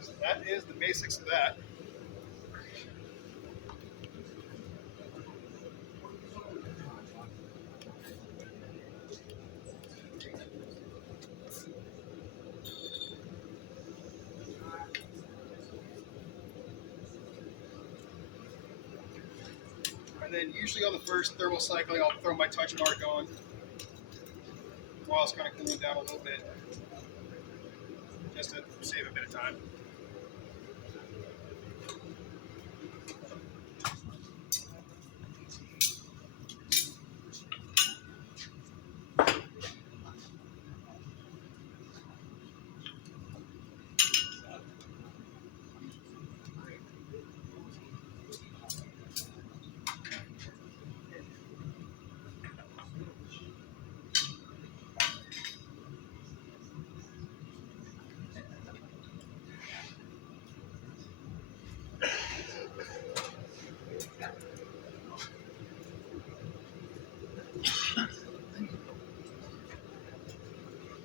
So that is the basics of that. And then usually on the first thermal cycling, I'll throw my touch mark on while it's kind of cooling down a little bit, just to save a bit of time.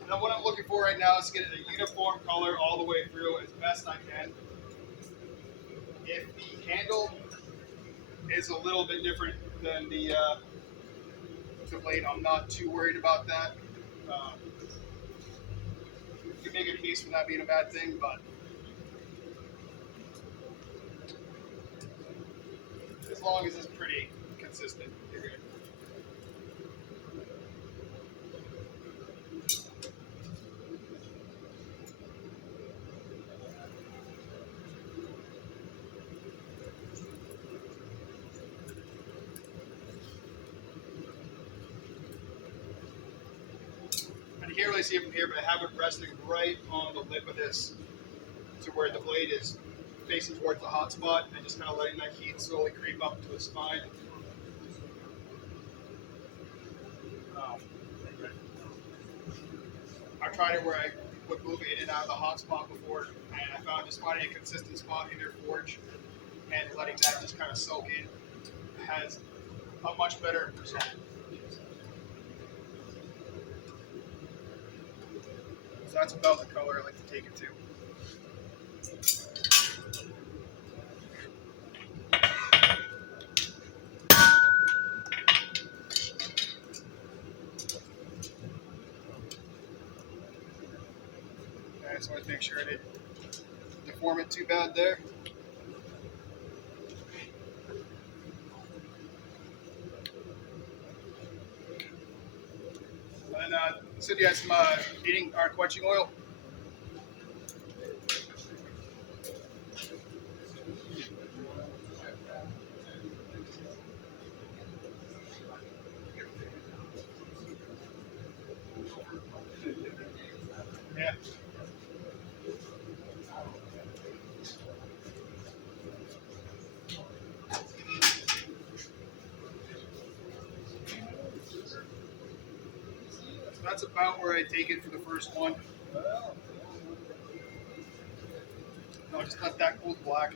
Now what I'm looking for right now is to get a uniform color all the way through as best I can. If the handle is a little bit different than the blade, I'm not too worried about that. You can make a case for that being a bad thing, but as long as it's pretty consistent, you're good. And you can't really see it from here, but I have it resting right on the lip of this to where the blade is facing towards the hot spot and just kind of letting that heat slowly creep up to the spine. I tried it where I would move it in and out of the hot spot before, and I found just finding a consistent spot in your forge and letting that just kind of soak in has a much better result. So that's about the color I like to take it to. So I'd make sure I didn't deform it too bad there. And said you had some heating or quenching oil. Yeah. So that's about where I take it for the first one. I'll just let that cool black.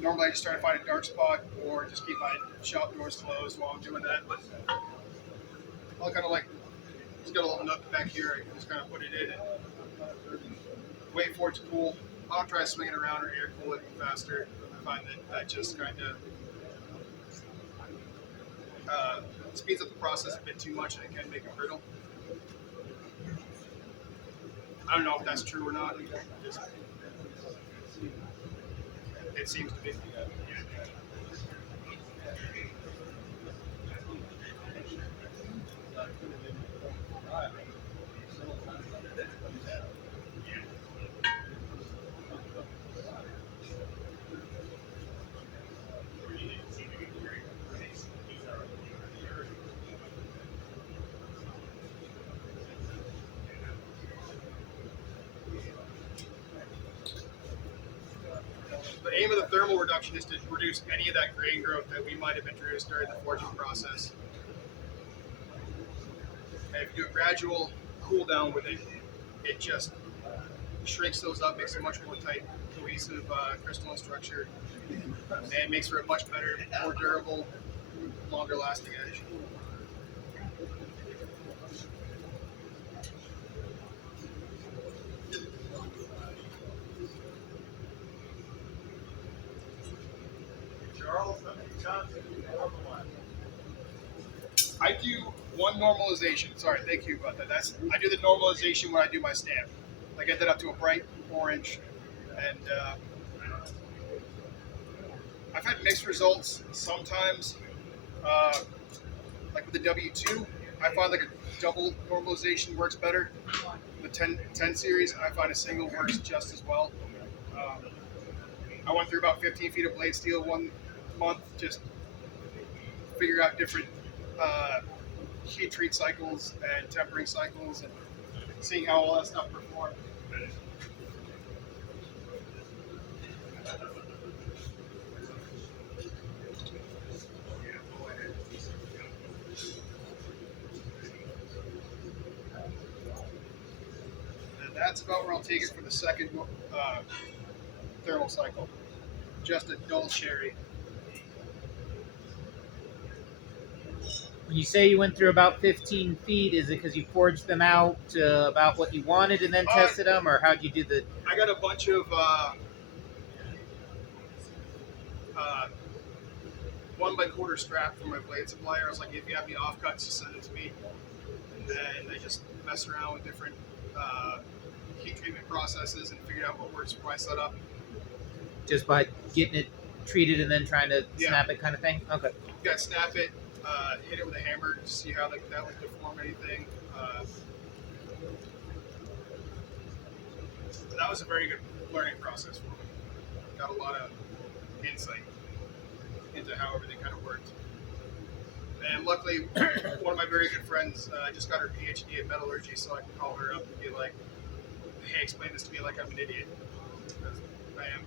Normally I just try to find a dark spot or just keep my shop doors closed while I'm doing that. But I'll kind of like, it's got a little nook back here. I can just kind of put it in and wait for it to cool. I'll try to swing it around or air cool it faster. I find that just kind of speeds up the process a bit too much and it can make it brittle. I don't know if that's true or not. It seems to be. The aim of the thermal reduction is to reduce any of that grain growth that we might have introduced during the forging process. And if you do a gradual cool down with it, it just shrinks those up, makes it much more tight, cohesive crystalline structure, and makes for a much better, more durable, longer lasting edge. Charles, Johnson, I do one normalization. Sorry, thank you about that. I do the normalization when I do my stamp. I get that up to a bright orange, and I've had mixed results sometimes. Like with the W2, I find like a double normalization works better. The 10 series, I find a single works just as well. I went through about 15 feet of blade steel one month, just figure out different heat treat cycles and tempering cycles and seeing how all that stuff performed. And that's about where I'll take it for the second thermal cycle. Just a dull cherry. When you say you went through about 15 feet, is it because you forged them out about what you wanted and then tested them, or how'd you do the? I got a bunch of 1x4 scrap from my blade supplier. I was like, if you have any offcuts, just send it to me. And I just messed around with different heat treatment processes and figured out what works for my setup. Just by getting it treated and then trying to Yeah. snap it, kind of thing. Okay. You got to snap it, hit it with a hammer to see how that would deform anything. That was a very good learning process for me. Got a lot of insight into how everything kind of worked. And luckily, one of my very good friends just got her PhD in metallurgy, so I can call her up and be like, hey, explain this to me like I'm an idiot. Because I am,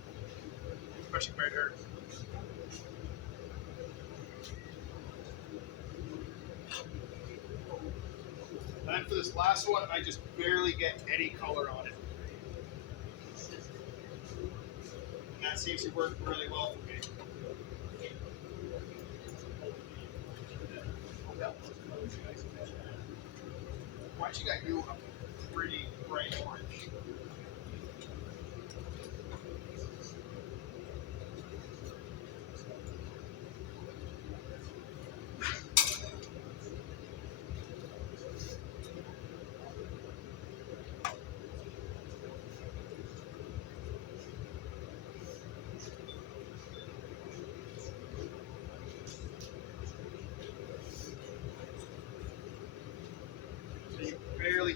especially compared to her. And then for this last one, I just barely get any color on it. And that seems to work really well for me. Why don't you guys do a pretty bright orange?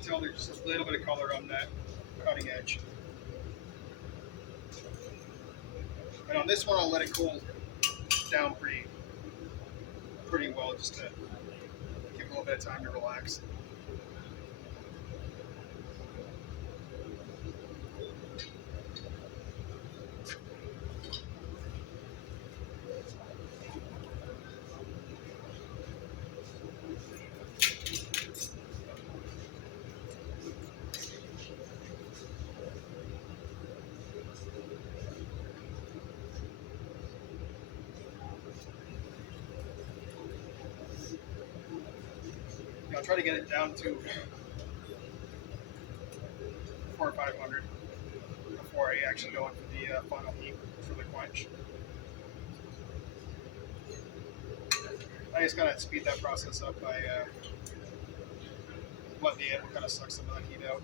tell there's just a little bit of color on that cutting edge. And on this one, I'll let it cool down pretty well, just to give it a little bit of time to relax. I'll try to get it down to 400 or 500 before I actually go into the final heat for the quench. I just gotta speed that process up by letting the animal kind of suck some of that heat out.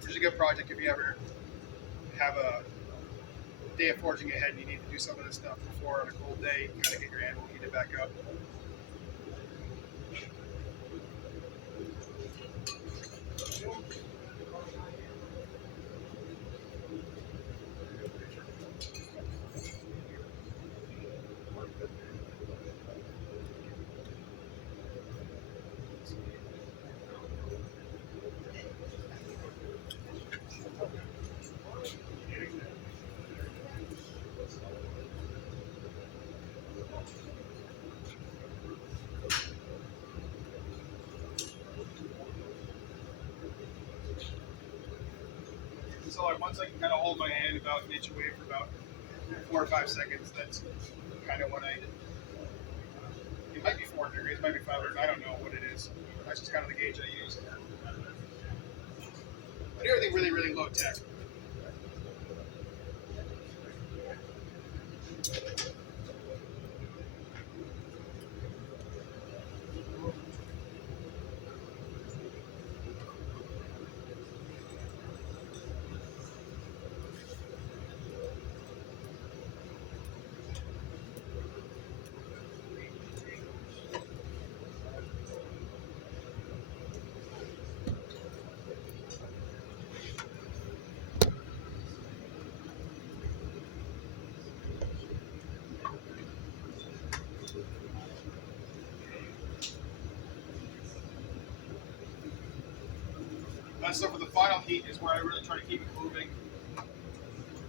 Which is a good project if you ever have a day of forging ahead and you need to do some of this stuff before on a cold day, kind of get your animal heated back up. So like once I can kind of hold my hand about an inch away for about 4 or 5 seconds, that's kind of when it might be 400 degrees, it might be 500, I don't know what it is. That's just kind of the gauge I use. I do everything really, really low tech. So for the final heat is where I really try to keep it moving.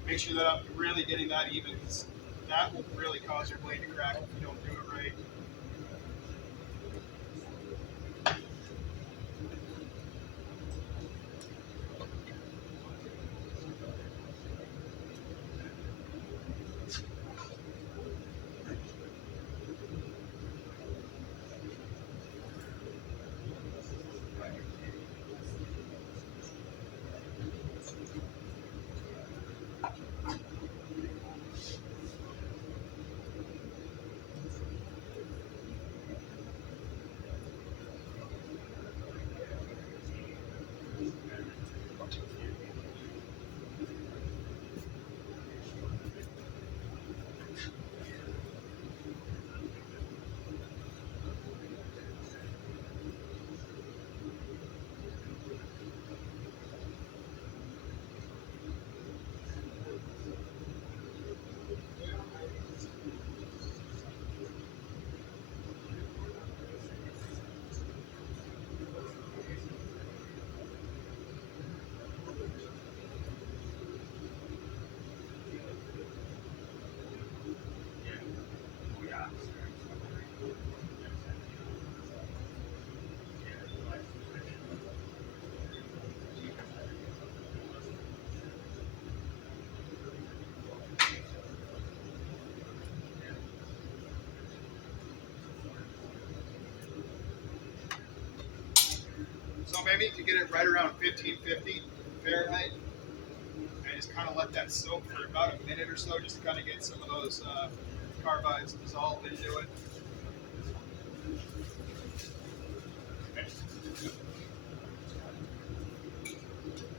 Make sure that I'm really getting that even, because that will really cause your blade to crack if you don't do it right. So maybe you can get it right around 1550 Fahrenheit and just kind of let that soak for about a minute or so, just to kind of get some of those carbides dissolved into it.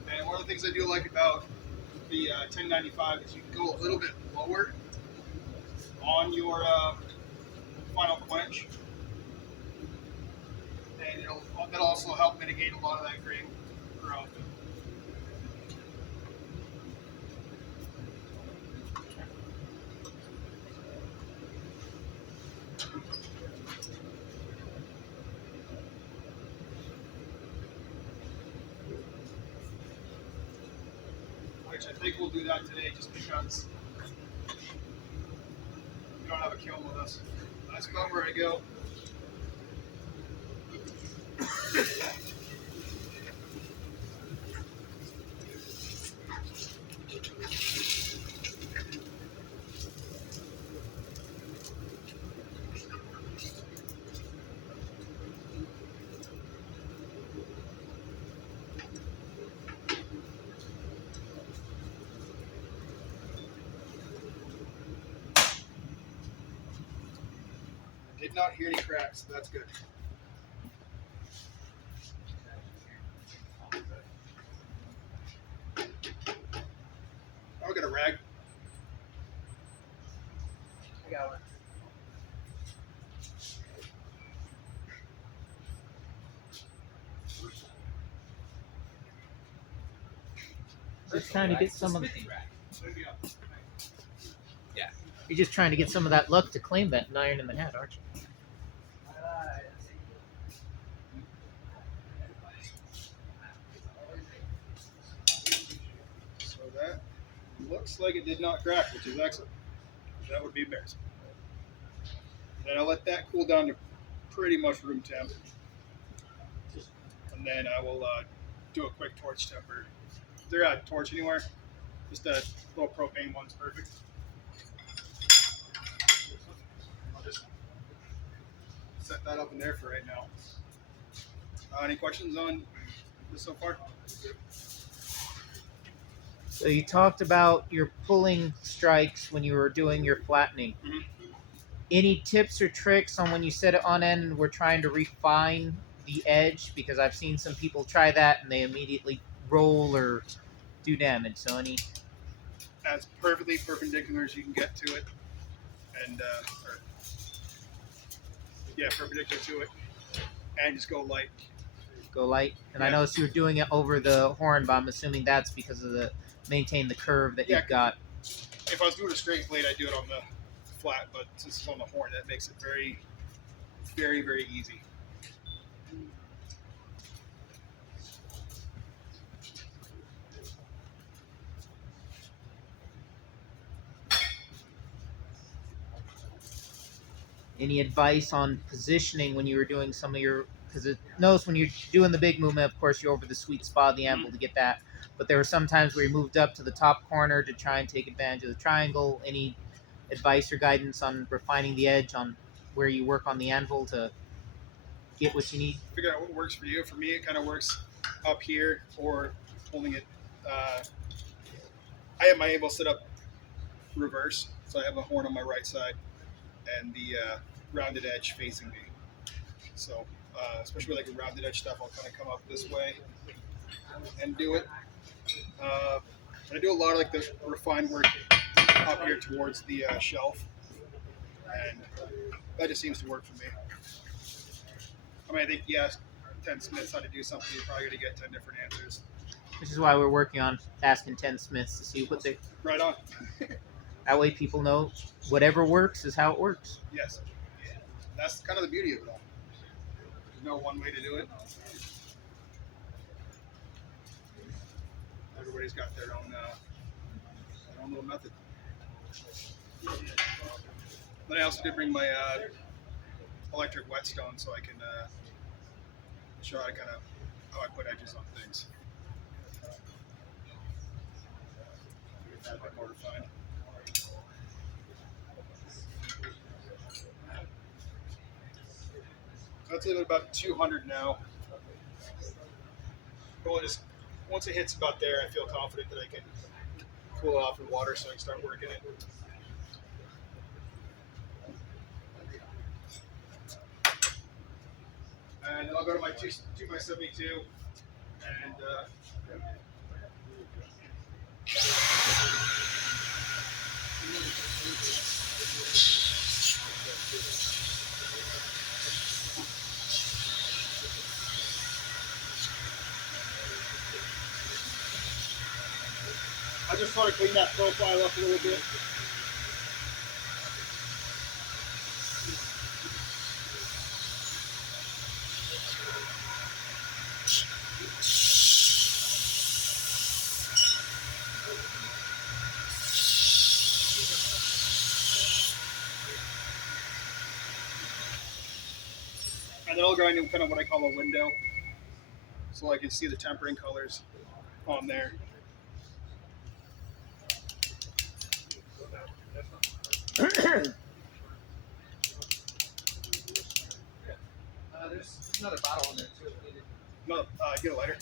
And one of the things I do like about the 1095 is you can go a little bit lower on your final quench, and that'll also help mitigate a lot of that grain growth. Which I think we'll do that today, just because we don't have a kiln with us. That's about where I go. Did not hear any cracks, so that's good. I'll get a rag. I got one. Just trying to get some of. Smithy rack. You're just trying to get some of that luck to claim that iron in the hat, aren't you? So that looks like it did not crack, which is excellent. That would be embarrassing. Then I'll let that cool down to pretty much room temp. And then I will do a quick torch temper. Is there a torch anywhere? Just a little propane one's perfect. I'll just set that up in there for right now. Any questions on this so far? So you talked about your pulling strikes when you were doing your flattening. Mhm. Any tips or tricks on when you set it on end and we're trying to refine the edge? Because I've seen some people try that and they immediately roll or do damage. So any As perfectly perpendicular as you can get to it, and perpendicular to it, and just go light. go light. And I Yeah. noticed you were doing it over the horn, but I'm assuming that's because of the maintain the curve that Yeah. you've got. If I was doing a straight blade, I'd do it on the flat, but since it's on the horn, that makes it very, very, very easy. Any advice on positioning when you were doing some of your? Because it knows when you're doing the big movement, of course, you're over the sweet spot of the anvil to get that. But there were some times where you moved up to the top corner to try and take advantage of the triangle. Any advice or guidance on refining the edge on where you work on the anvil to get what you need? Figure out what works for you. For me, it kind of works up here or holding it. I have my anvil set up reverse, so I have a horn on my right side and the rounded edge facing me. So, especially like a rounded edge stuff, I'll kind of come up this way and do it. I do a lot of like the refined work up here towards the shelf, and that just seems to work for me. I mean, I think yes, 10 Smiths how to do something, you're probably going to get 10 different answers. Which is why we're working on asking 10 Smiths to see what they. Right on. That way people know whatever works is how it works. Yes. That's kind of the beauty of it all. There's no one way to do it. Everybody's got their own little method. Then I also did bring my electric whetstone so I can show how I put edges on things. A bit more refined. That's at about 200 now. Well, just once it hits about there, I feel confident that I can cool it off in water so I can start working it. And then I'll go to my 2x72 and I just sort of clean that profile up a little bit. And then I'll go into kind of what I call a window, so I can see the tempering colors on there. There's another bottle in there too. If needed. No, get a lighter.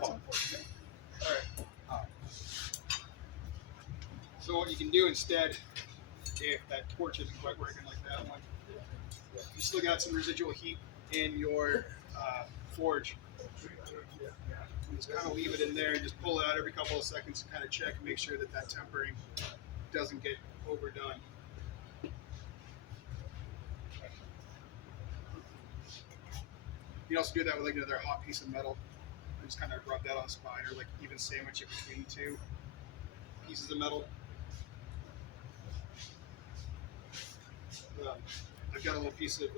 That's unfortunate. All right. So what you can do instead, if that torch isn't quite working like that one, you still got some residual heat in your forge. You just kind of leave it in there and just pull it out every couple of seconds to kind of check and make sure that that tempering doesn't get overdone. You can also do that with like another hot piece of metal. And just kind of rub that on the spine, or like even sandwich it between two pieces of metal. I've got a little piece of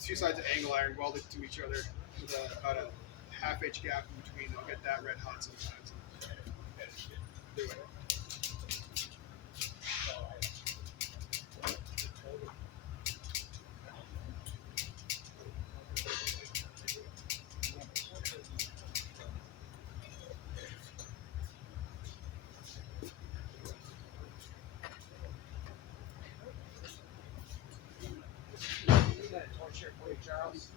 two sides of angle iron welded to each other with about a half-inch gap in between. I'll get that red hot sometimes. Do it. Charles.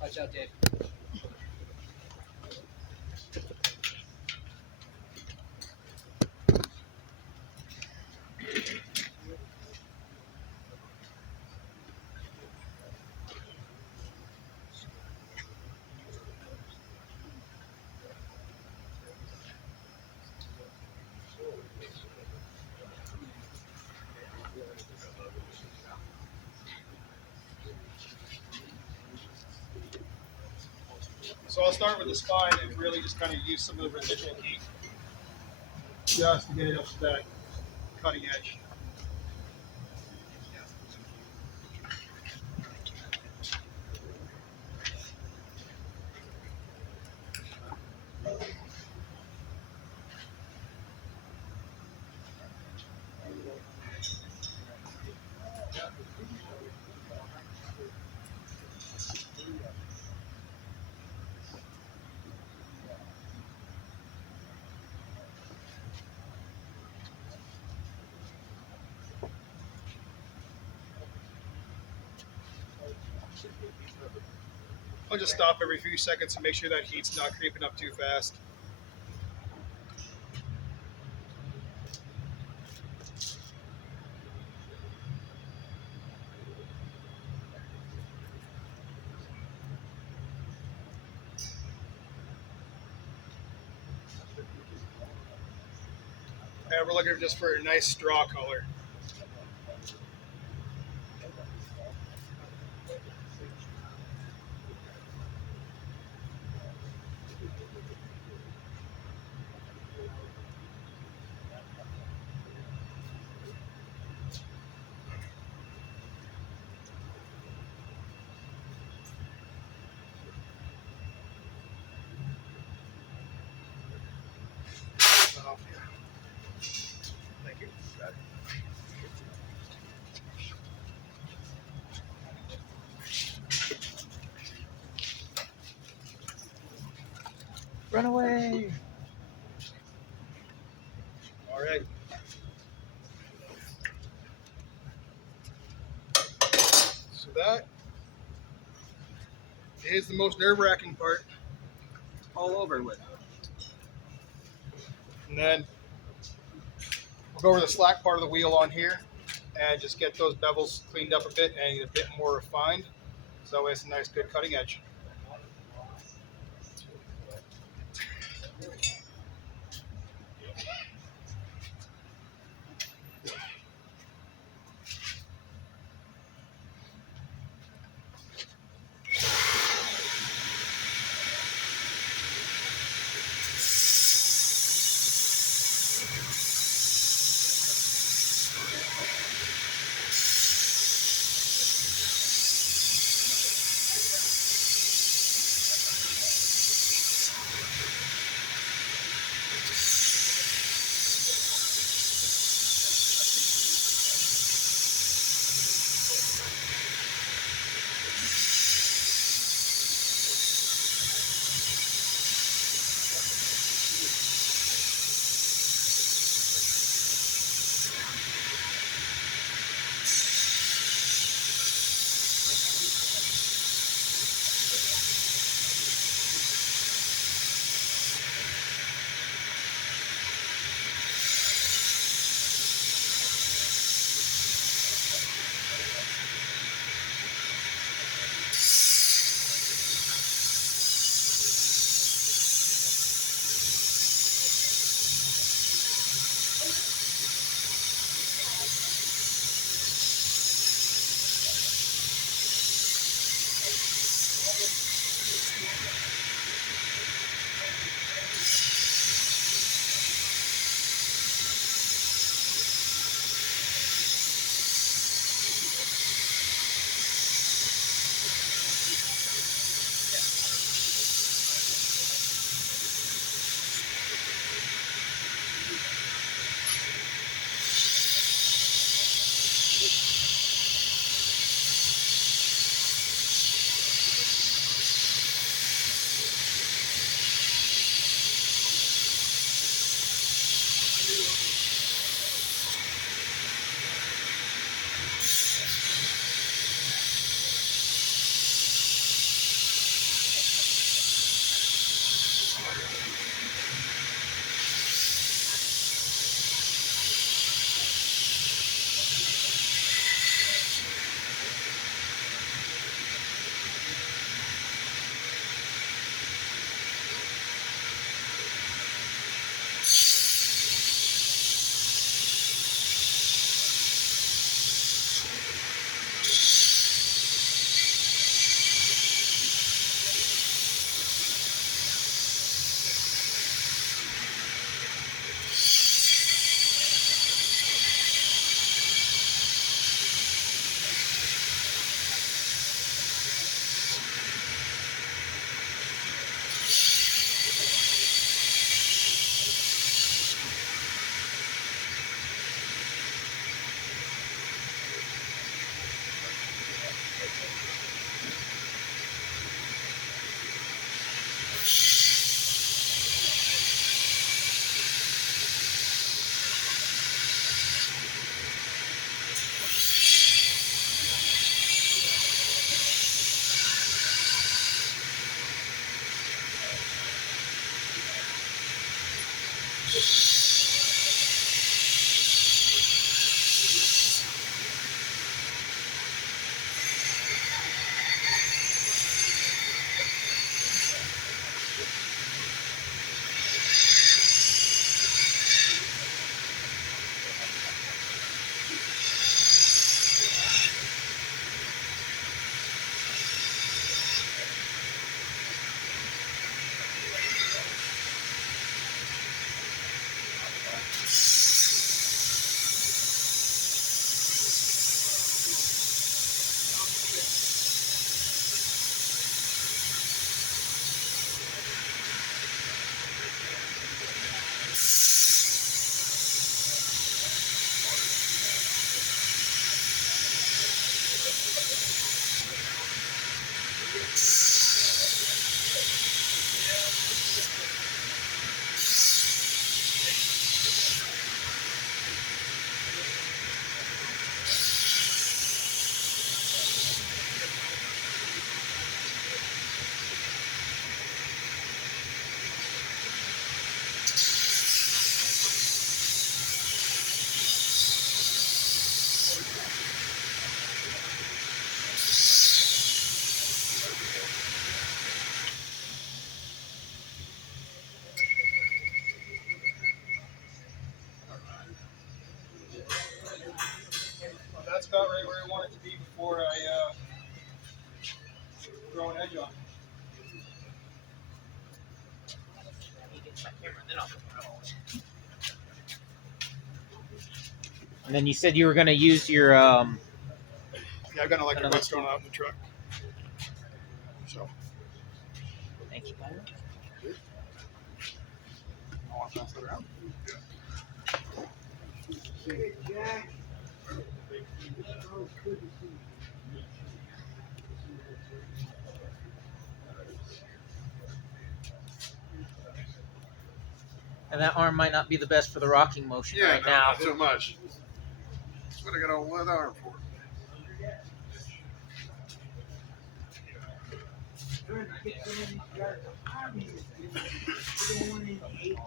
Watch out, Dave. So I'll start with the spine and really just kind of use some of the residual heat just to get it up to that cutting edge. I'll just stop every few seconds to make sure that heat's not creeping up too fast. And we're looking just for a nice straw color. Thank you. Run away. All right. So that is the most nerve-wracking part all over with. And then we'll go over the slack part of the wheel on here and just get those bevels cleaned up a bit and a bit more refined. So that way it's a nice, good cutting edge. And then you said you were going to use your Yeah, I've got an electric Another- bus going out in the truck. So, thank you. I want to pass that around. Hey, Jack. Oh, good to see you. And that arm might not be the best for the rocking motion Yeah, right no, now. not too much. That's what I got on one arm for. Trying to get some of these guys to hire me. They don't want any 8